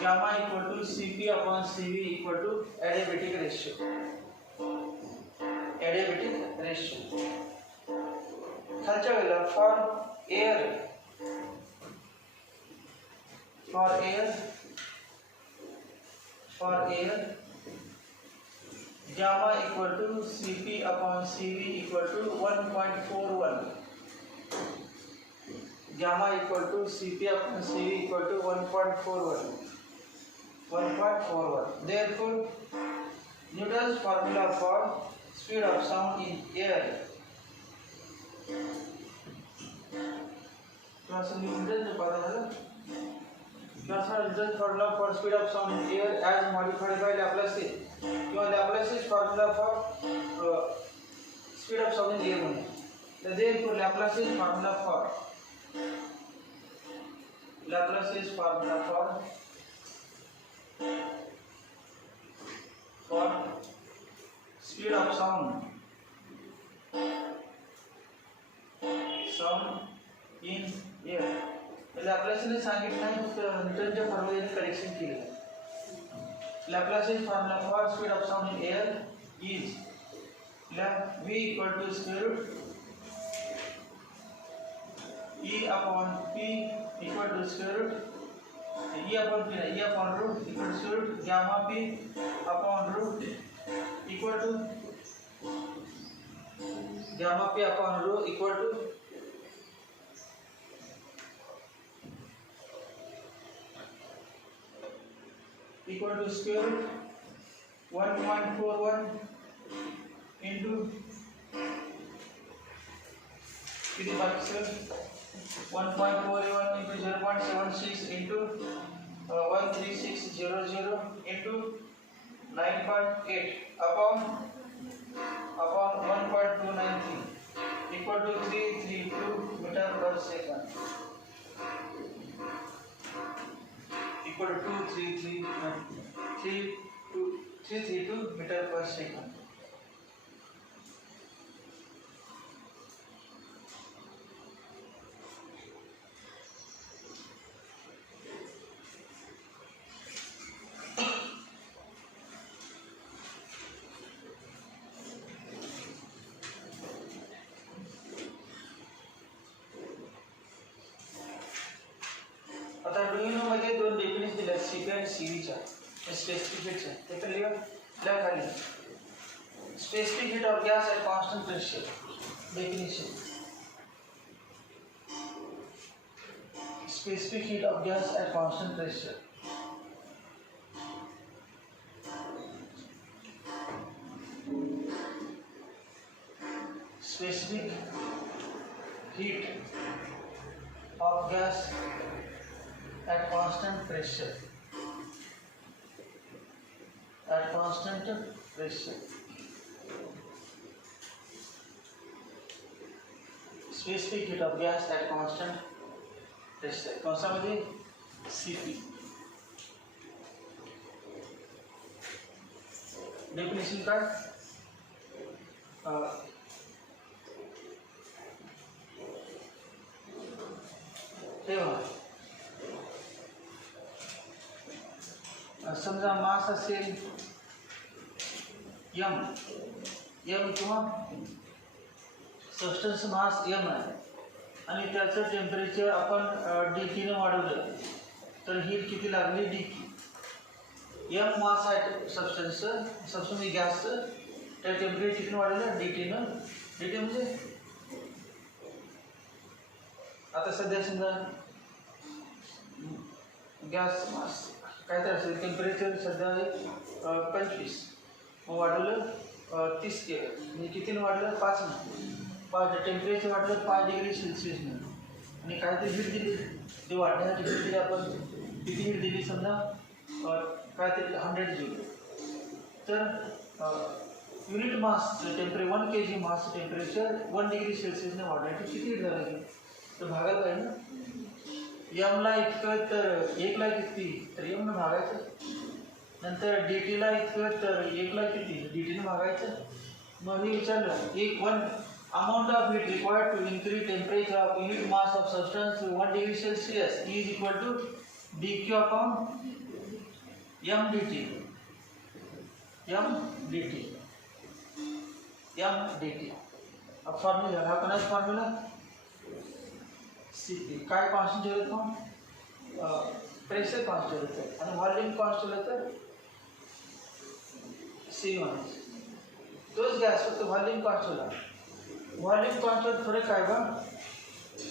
Gamma equal to Cp upon Cv equal to adiabatic ratio. Adiabatic ratio. खालच्या वेळेला for air gamma equal to Cp upon Cv equal to 1.41. Gamma equal to Cp upon Cv equal to 1.41. Therefore, Newton's formula for speed of sound in air. Newton's formula for speed of sound in air as modified by Laplace. Laplace's formula for speed of sound in air. Therefore, Laplace's formula for speed of sound in air. Laplaceने सांगितलं नाही फक्त न्यूटनच्या फॉर्म्युल्याने करेक्शन केलं. Laplace's formula for speed of sound in air is v equal to square root e upon p equal to square root e upon root equal to square root gamma p upon root equal to gamma p upon rho equal to square root 1.41 into to the power 1.41 into 0.76 into 13600 into 9.8 upon 1.293 equal to 332 meter per second. Equal to 332 meter per second. आता डोइनो मध्ये दोन डेफिनेशन दिल्या सीपी आणि सीव्हीच्या स्पेसिफिक हीटच्या ते पण लिहा खाली specific heat of gas at constant pressure definition specific heat of gas at constant pressure specific heat of gas at constant pressure. Specific heat of gas at constant pressure. कौन सा मध्ये Cp. डेफिनेशन का समजा मास असेल m किंवा सबस्टन्स मास m आहे आणि त्याचं टेम्परेचर आपण dt ने वाढवलं तर हीट किती लागली dt. m मास आहे सबस्टन्स गॅसचं त्या टेम्परेचर किती वाढवलं dt ने. dt म्हणजे आता सध्या समजा गॅस मास काय तर असेल टेम्परेचर सध्या 25 मग वाढवलं 30 केलं म्हणजे कितीनं वाढलं 5 टेम्परेचर वाढलं 5 डिग्री सेल्सिअसनं आणि काय ते हीट दिली ते वाढण्यासाठी हीट दिली आपण किती हीट दिली समजा काय ते 100 जूल तर unit mass temperature 1 kg mass temperature 1 degree सेल्सिअसने वाढण्यासाठी किती हीट झालं तर भागायला पाहिजे ना एमला इतकं तर 1 ला किती तर एमनं भागायचं नंतर डी टीला इतकं तर 1 ला किती डी टीनं भागायचं मग मी विचारलं एक one amount of heat required to increase temperature of unit mass of substance 1 degree Celsius is equal to d Q upon M D T अब फॉर्म्युला हा कोणाचा फॉर्म्युला सी काय कॉन्स्टंट ठेवलं मग प्रेशर कॉन्स्टंट होतं आणि व्हॉल्यूम कॉन्स्टंट होतं सी म्हणायचं तोच गॅस फक्त व्हॉल्यूम कॉन्स्टंट होता व्हॉल्यूम कॉन्स्टंट फरक काय बा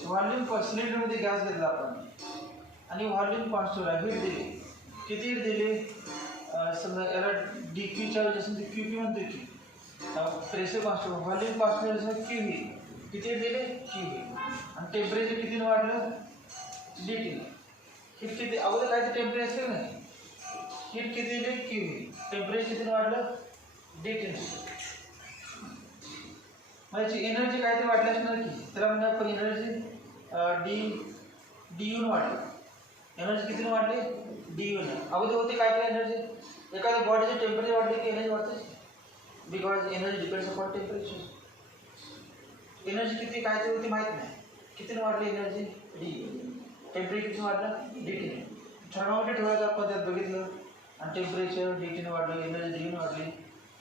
व्हॉल्यूम सिलेंडरमध्ये गॅस घेतला आपण आणि व्हॉल्यूम कॉन्स्टंटला हीट दिली किती हीट दिली समजा याला डी क्यूच्या जसं क्यू पी म्हणतो की प्रेशर कॉन्स्टंट व्हॉल्यूम कॉन्स्टंट जसं क्यू व्ही किती दिले क्यू व्ही आणि टेम्परेचर कितीनं वाढलं डी टीनं हीट किती अगोदर काय ते टेम्परेचर नाही हीट किती दिली क्यू व्ही टेम्परेचर कितीनं वाढलं डी टीनं म्हणजे एनर्जी काय ते वाढली असणार की त्याला म्हणजे आपण एनर्जी डी यून वाढली एनर्जी कितीनं वाढली डी यून अगोदर होते काय काय एनर्जी एखाद्या बॉडीचं टेम्परेचर वाढले की एनर्जी वाढते because energy depends upon temperature energy किती काय ते होती माहीत नाही कितीनं वाढली एनर्जी डी टेम्परेचर किती वाढलं डी टीने थर्मामीटर ठेवायचं आपण त्यात बघितलं आणि टेम्परेचर डी टीने वाढलं एनर्जी डी यून वाढली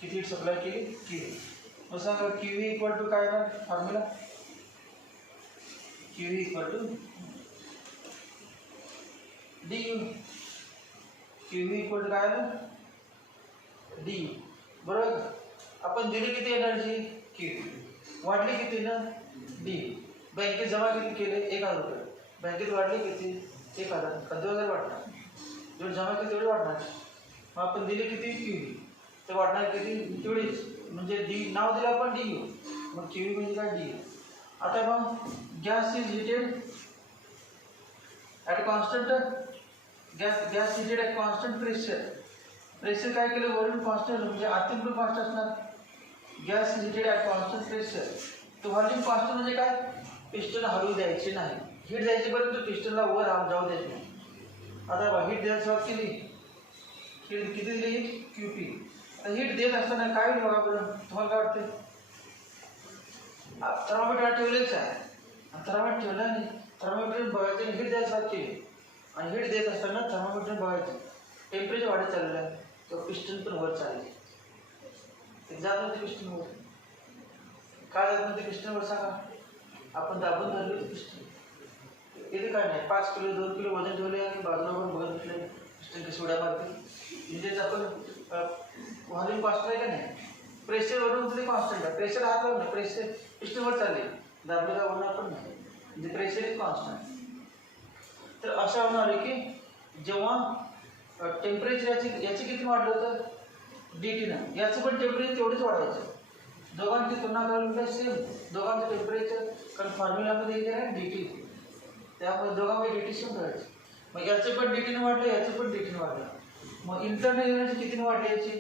किती हीट सप्लाय केली क्यू मग सांगा क्यू व्ही इक्वल टू काय ना formula Q V equal to d U Q V equal to काय ना डी यू बरोबर आपण दिली किती एनर्जी क्यू वाढली किती ना डी बँकेत जमा किती केले 1000 रुपये बँकेत वाढले किती 1000 का 2000 वाढणार जेवढे जमा केले तेवढे वाढणार मग आपण दिले किती क्यू ते वाढणार किती तेवढीच म्हणजे डी नाव दिलं आपण डी यू मग क्यू म्हणजे काय डी यू आता मग gas is heated at constant gas heated at constant pressure काय केलं वरून कॉन्स्टंट म्हणजे आतील पण कॉन्स्टंट असणार gas heated at constant pressure तो व्हॉल्यूम कॉन्स्टंट म्हणजे काय पिस्टन हलवू द्यायचे नाही हीट द्यायची परंतु पिस्टनला वर जाऊ द्यायचे नाही आता हीट द्यायला सुरुवात केली हीट किती दिली हीट क्यू पी हीट देत असताना काय होईल बघा बरं तुम्हाला काय वाटते थर्मामीटर ठेवलेच आहे थर्मामीटर ठेवलं नाही थर्मामीटर बघायचं हीट द्यायला सुरुवात केली आणि हीट देत असताना थर्मामीटर बघायचं टेम्परेचर वाढत चाललं आहे तर पिस्टन पण वर चालले जात नव्हते पिस्टन वर काय जात नव्हते पिस्टन वर सांगा आपण दाबून धरले होते पिस्टन इथे काय नाही 5 किलो 2 किलो वजन ठेवले आणि बाजूला पण बघत घेतले पिस्टन कशी उड्या मारते म्हणजेच आपण व्हॉल्यूम कॉन्स्टंट आहे का नाही प्रेशर वरून तरी कॉन्स्टंट आहे प्रेशर हात लावून नाही प्रेशर पिस्टनवर चालले दाबले का वरणार पण नाही म्हणजे प्रेशर इज कॉन्स्टंट तर अशा होणार आहे की जेव्हा टेम्परेचर याची किती वाढलं होतं डी टीनं याचं पण टेम्परेचर तेवढंच वाढायचं दोघांची तुलना करायला सेम दोघांचं टेम्परेचर कारण फॉर्म्युलामध्ये येते आहे डी टी त्यामुळे दोघांमध्ये डी टी सेम करायचं मग याचं पण डी टीनं वाढलं याचं पण डी टीनं वाढलं मग इंटरनल एनर्जी कितीनं वाढली याची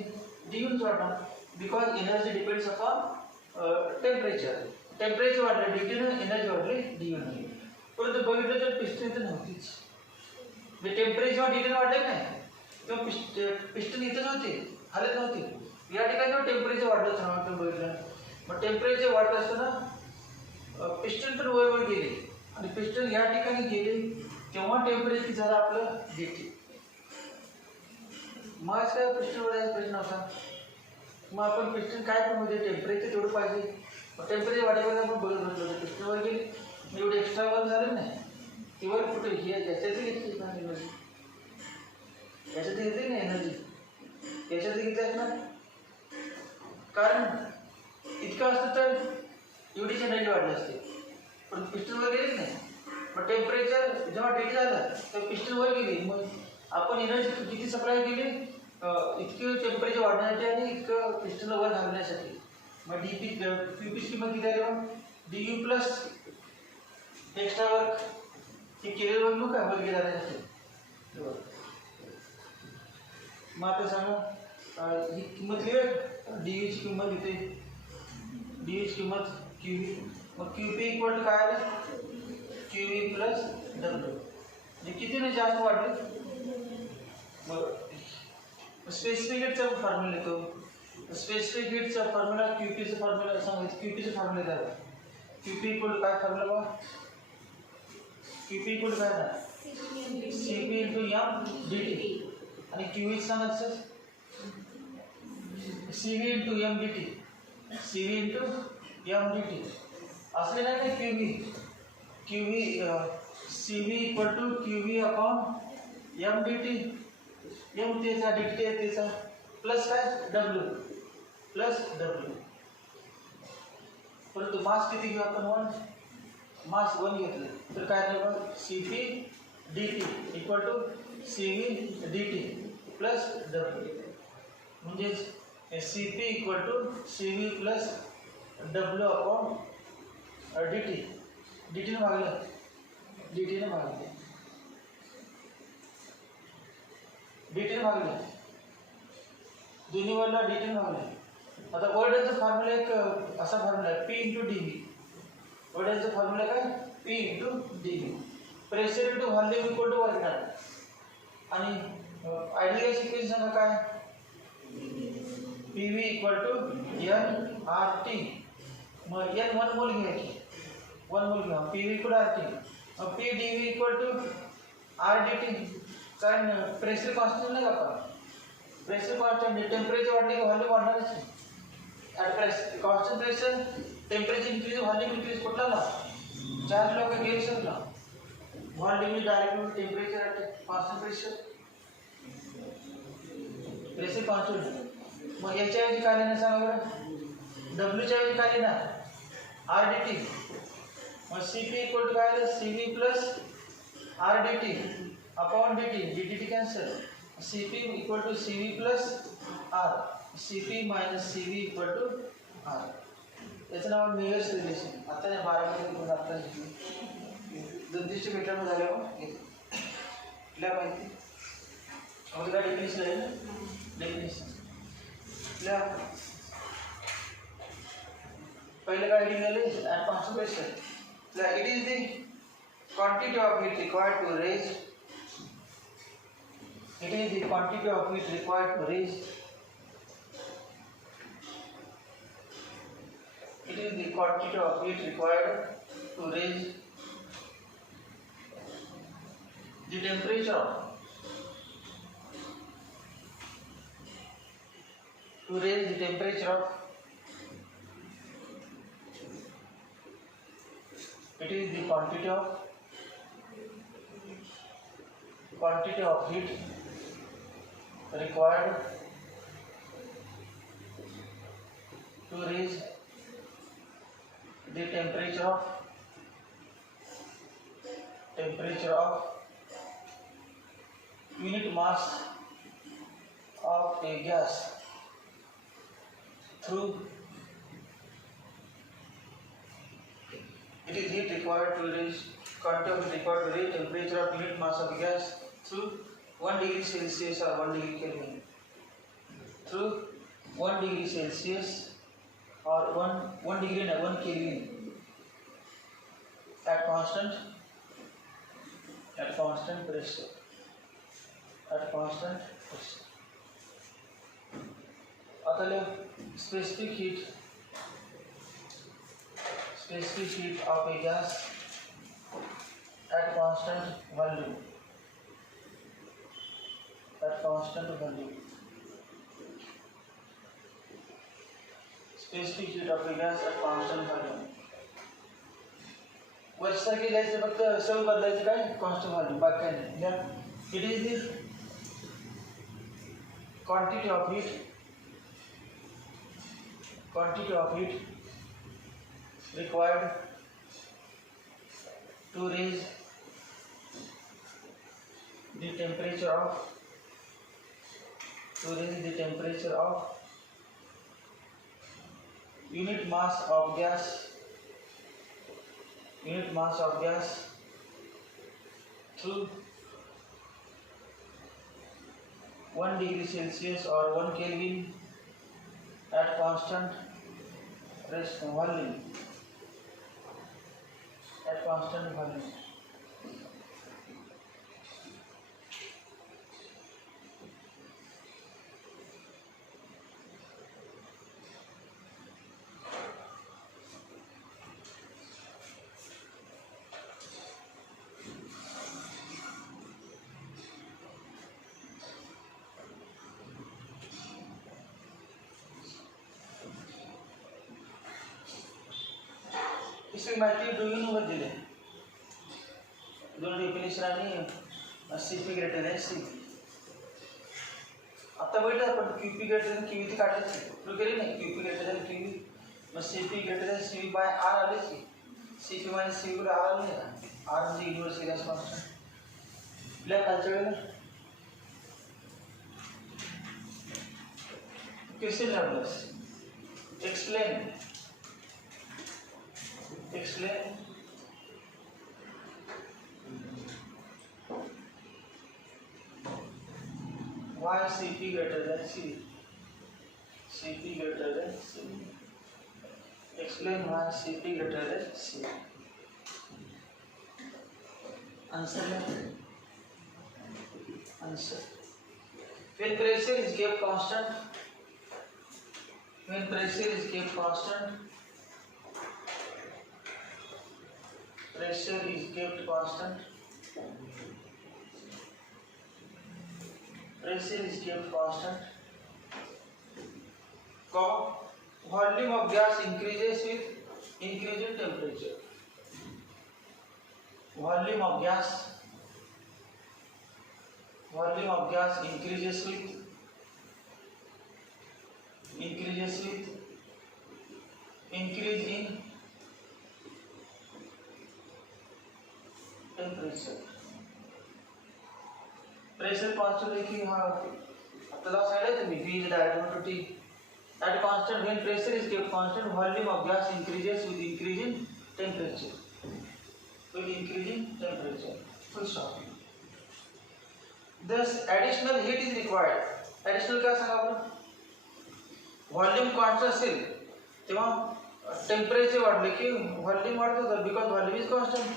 डी यूनच वाढणार because energy depends upon temperature वाढलं डी टीनं एनर्जी वाढली डी यूनं परंतु बघितलं तर पिस्टन इथं नव्हतीच म्हणजे टेम्परेचर डी टीनं वाढले नाही तेव्हा पिस्टन इथंच होती हालत नव्हती या ठिकाणी टेम्परेचर वाढलं थर्मामीटर बघितलं मग टेम्परेचर वाढलं असताना पिस्टन पण वर गेले आणि पिस्टन या ठिकाणी गेले तेव्हा टेम्परेचर झालं आपलं डी टी मग आज काय पिस्टनवर यायचा प्रश्न होता मग आपण पिस्टन काय पण म्हणजे टेम्परेचर तेवढं पाहिजे मग टेम्परेचर वाढेवर आपण बघत बसलो होतो पिस्टनवर गेली एवढे एक्स्ट्रा वर झालं नाही ती वर कुठे ही याच्यात घेतली ना एनर्जी याच्यात घेतली ना एनर्जी याच्यात घेतली ना कारण इतकं असतं तर एवढीच एनर्जी वाढली असते पण पिस्टनवर गेलीच नाही मग टेम्परेचर जेव्हा डेट झालं तर पिस्टनवर गेली मग आपण एनर्जी किती सप्लाय केली इतके टेम्परेचर वाढण्यासाठी आणि इतकं पिस्टन वर घालण्यासाठी. मग डीपी क्यूपीची किंमत किती आहे मग D U plus extra work हे केलेलं बनू का वर घालण्यासाठी. मग आता सांगा ही किंमत लिहिलं डी यूची किंमत इथे डी यूची किंमत क्यू व्ही. मग क्यू पी इक्वल टू काय आलं क्यू व्ही प्लस डब्ल्यू. म्हणजे किती नाही जास्त वाढले. मग स्पेसिफिक हीटचा फॉर्म्युला लिहितो. स्पेसिफिक हीटचा फॉर्म्युला क्यूपीचा फॉर्म्युला सांगितलं. क्यूपीचा फॉर्म्युला द्यावा. क्यूपी इक्वल काय फॉर्म्युला बघा. क्यूपी इक्वल काय ना CP into M D T आणि क्यूव्ही सांगायचं CV into M D T. CV into M D T असले नाही ना QV. QV CV equal to QV upon M D T. M त्याचा डी टी आहे त्याचा प्लस काय डब्ल्यू प्लस डब्ल्यू. परंतु मास किती घेऊ आपण वन. मास वन घेतलं तर काय झालं C P D T equal to C V D T plus W. म्हणजेच C P equal to C V plus W upon D T. D टीने भागलं डी टीने भागलं डी टीने भागलं दोन्ही वरला डी टीने भागले. आता वर्डचा फॉर्म्युला एक असा फॉर्म्युला आहे पी इंटू डी व्ही. वर्डचा फॉर्म्युला काय P into D V. Pressure into volume equal to work done. आणि आयडियल गॅस इक्वेशन सांगा काय P V equal to N R T. मग एन वन मोल घ्यायची वन मोल घ्या P V equal R T. मग P D V equal to R D T. कारण pressure constant नाही का. प्रेशर कॉन्स्टंट टेम्परेचर वाढले की व्हॉल्यूम वाढणारच नाही. At press constant pressure temperature increase volume increase कुठला ना चार्ज लोक गेम शकला. Volume is direct temperature at constant pressure pressure constant. मग याच्या ऐवजी काय लिहिणं सांगा बरं डब्ल्यूच्या ऐवजी काय लिहिणार आर डी टी. मग सी पी इक्वल टू काय आलं C V plus R D T upon D T. D T T cancel. C P equal to C V plus R. C P minus C V equal to R. याचं नाव Mayer's relation. आता या 12मध्ये आता 2-3 मीटर झाले कुठल्या माहिती अगोदर काय डेफिनेशन आहे ना डेफिनेशन कुठल्या पहिले काय लिहिलेलं at constant pressure it is the quantity of heat required to raise. It is the quantity of heat required to raise. It is the quantity of heat required to raise the temperature of it is the quantity of heat required to raise the temperature of unit mass of a gas through it is heat required to raise quantity of heat required to raise temperature of unit mass of gas through 1 degree Celsius or 1 degree Kelvin. Through 1 degree Celsius or 1 degree and 1 Kelvin at constant pressure. आता ले specific heat of a gas at constant volume. Specific heat of a gas at constant volume. वर्षासारखे लिहायचं फक्त सव बदलायचं काय constant volume बाकी काय नाही. It is the quantity of heat required to raise the temperature of to raise the temperature of unit mass of gas through 1 degree Celsius or 1 Kelvin at constant rest volume. इसकी माहिती डोईनवर दिली दोन डेफिनेशन आणि CP greater than CP. आता बघितलं आपण QP greater than क्यूव्ही काढायची केली नाही. क्यूपी ग्रेटर दॅन क्यूव्ही मग CP greater than CV by R आलेच की. सीपी मायनस सीव्ही आर आले ना. आर म्हणजे युनिव्हर्सल गॅस कॉन्स्टंट. आपल्या खालच्या वेळेला क्वेश्चन लावलंस explain why Cp greater than C. Cp greater than C. Explain why Cp greater than C. Answer. When pressure is kept constant, pressure is kept constant, volume of gas increases with increasing temperature. Volume of gas increases with increase in temperature. Pressure constant है कि हाँ आपल्याला सांगितलं तुम्ही V is diagonal to T. At constant, when pressure is kept constant, volume of gas increases with increasing temperature. Full stop. Thus, additional heat is required. Additional क्या सांगा आपण? Volume constant असेल तेव्हा temperature वाढले की volume वाढतो तर because volume is constant.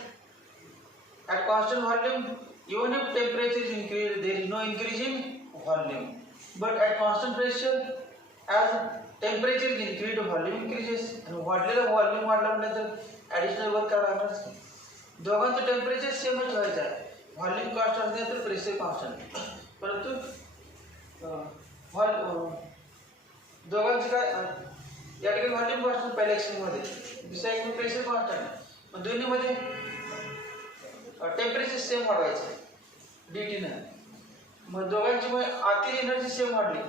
At constant volume, even if temperature is increased, there is no increase in volume. But at constant pressure, as temperature is increased, volume increases. And वाढलेलं volume वाढल्यानंतर additional work करावं लागणार. दोघांचं टेम्परेचर सेमच व्हायचं आहे. Volume constant नाही तर प्रेशर कॉन्स्टंट. परंतु दोघांचं काय या ठिकाणी व्हॉल्यूम कॉन्स्टंट पहिल्या एक्सप्रेशनमध्ये, दुसऱ्या एक्सप्रेशन प्रेशर कॉन्स्टंट. मग दोन्हीमध्ये टेम्परेचर सेम वाढवायचं डीटीनं. मग दोघांची मग आतील एनर्जी सेम वाढली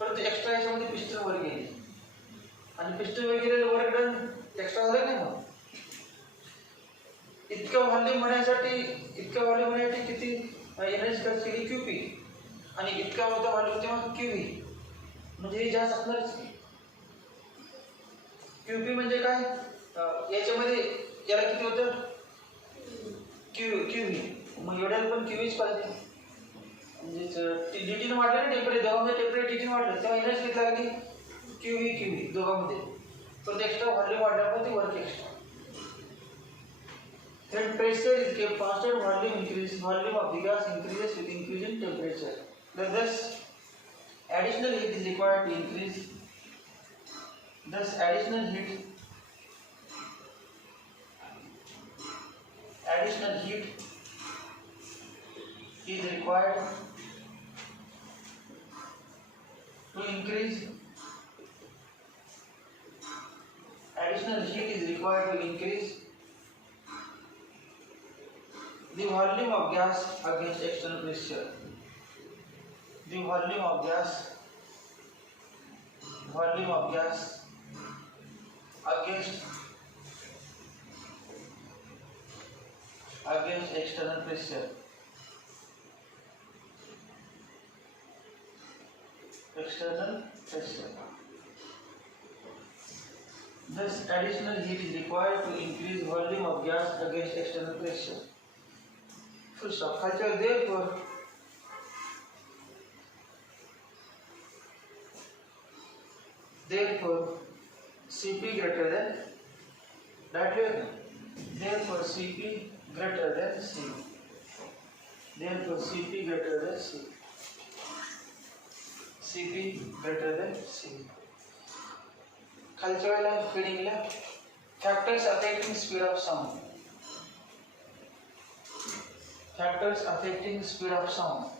परंतु एक्स्ट्रा याच्यामध्ये पिस्टन वर गेली आणि पिस्टन वर गेलेलं वर्क डन एक्स्ट्रा झालं नाही. मग इतकं व्हॉल्यूम होण्यासाठी किती एनर्जी खर्च केली क्यूपी आणि इतका होता व्हॉल्यूम तेव्हा क्यूव्ही म्हणजे हे जास्त असणारच. क्यूपी म्हणजे काय याच्यामध्ये याला किती होतं क्यूव्ही. मग एवढ्याला पण क्यूव्हीच पाहिजे म्हणजे डीटीनं वाढलं ना टेम्परेचर दोघांमध्ये टेम्परेचर डीटीनं वाढलं तेव्हा एनर्जी किती लागली क्यूव्ही दोघांमध्ये. पण एक्स्ट्रा व्हॉल्यूम वाढल्यामुळे ते work extra. When pressure is kept constant, volume of the gas increases with increasing temperature. Thus, additional heat is required to increase. Thus, additional heat is required to increase. Additional heat is required to increase the volume of gas against external pressure. The volume of gas against external pressure. external pressure. Thus, additional heat is required to increase volume of gas against external pressure. Full stop. Therefore, Cp greater than that way. Therefore, Cp greater than C. Therefore, Cp greater than C. Cp greater than C. Cultural feeding factors affecting speed of sound. Factors affecting speed of sound.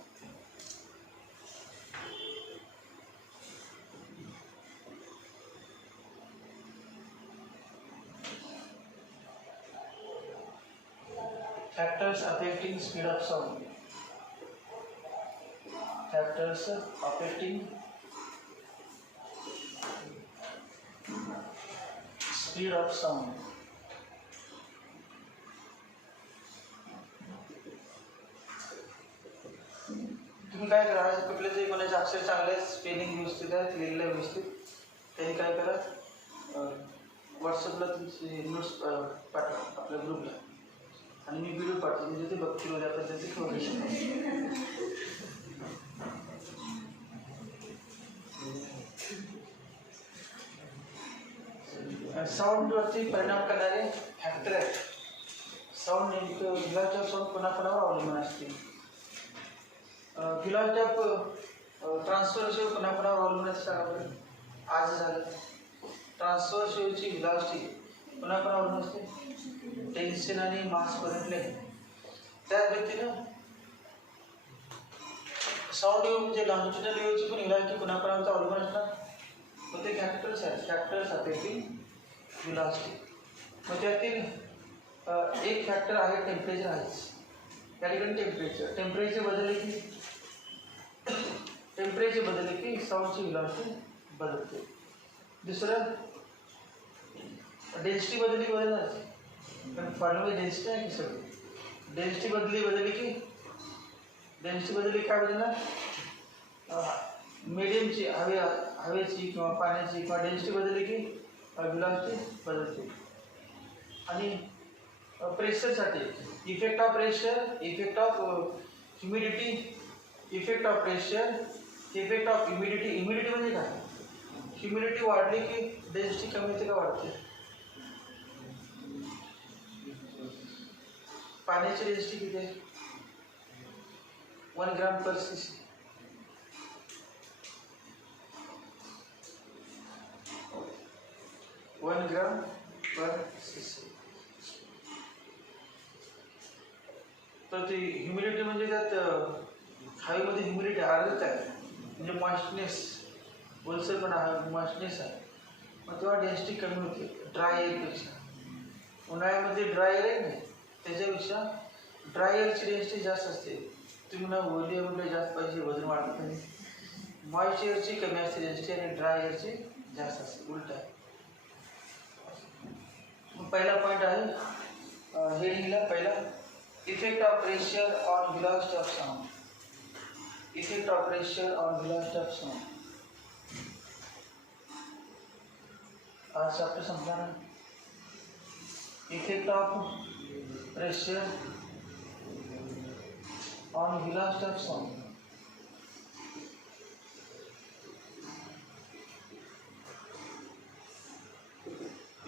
Factors affecting speed of sound. Factors affecting speed of sound. तुम्ही काय करा, कुठले तरी कोणाचे अक्षर चांगले स्पेलिंग व्यवस्थित आहे, लिहिलेलं व्यवस्थित, त्यांनी काय करा, व्हॉट्सअपला तुमचे नोट्स पाठवा आपल्या ग्रुपला आणि मी व्हिडिओ पाठवतो, म्हणजे ते बघतील उद्या पद्धती किंवा साऊंडवरती परिणाम करणारे फॅक्टर आहेत. साऊंड नेमकं गिलासच्या साऊंड कोणाकोणावर अवलंबून असते. गिलासटॅप ट्रान्सफर शेव कोणाकोणावर अवलंबून असते. आज झालं ट्रान्सफर शेवची व्हिलॉसिटी कोणाकोणावर अवलंबून असते. टेन्शन आणि मास करंटले. त्याच व्यक्तीनं साऊंड वेव्ह म्हणजे लॉन्जिट्युडनल वेव्हची पण व्हिलॉसिटी कोणाकोणावर अवलंबून असणार. मग ते फॅक्टर्स आहेत. Factors affecting velocity. मग त्यातील एक फॅक्टर आहे टेम्परेचर आहेच. त्या ठिकाणी टेम्परेचर बदलले की साऊंडची व्हिलॉसिटी बदलते. दुसरं डेन्सिटी बदलणार, पण फॉर्म्युला डेन्सिटी आहे की सगळी. डेन्सिटी बदलली काय बदलणार. मीडियमची हवेची किंवा पाण्याची किंवा डेन्सिटी बदलली की व्हिलॉसिटी बदलते. आणि प्रेशरसाठी effect of pressure, effect of humidity, effect of pressure, effect of humidity. Humidity म्हणजे काय. ह्युमिडिटी वाढली की डेन्सिटी कमी होते का वाढते. पाण्याची डेन्सिटी किती आहे. 1 ग्राम पर cc. तर ती ह्युमिडिटी म्हणजे त्यात हवेमध्ये ह्युमिडिटी अर्धच आहे, म्हणजे मॉइस्टनेस, ओलसरपणा आहे, मॉइस्टनेस आहे. मग तेव्हा डेन्सिटी कमी होते ड्राय एअरपेक्षा. उन्हाळ्यामध्ये ड्राय एअर आहे नाही, त्याच्यापेक्षा ड्राय एअरची डेन्सिटी जास्त असते. तुम्ही ना ओली एअरमध्ये जास्त पाहिजे, वजन वाढत नाही. मॉइस्ट एअरची कमी असते डेन्सिटी आणि ड्राय एअरची जास्त असते, उलट आहे. पहिला पॉईंट आहे हेडिंगला पहिला, effect of pressure on velocity of sound. Effect of pressure on velocity of sound. आज चॅप्टर संपला ना. Effect of pressure on velocity of sound.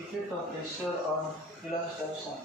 Effect of pressure on velocity of sound.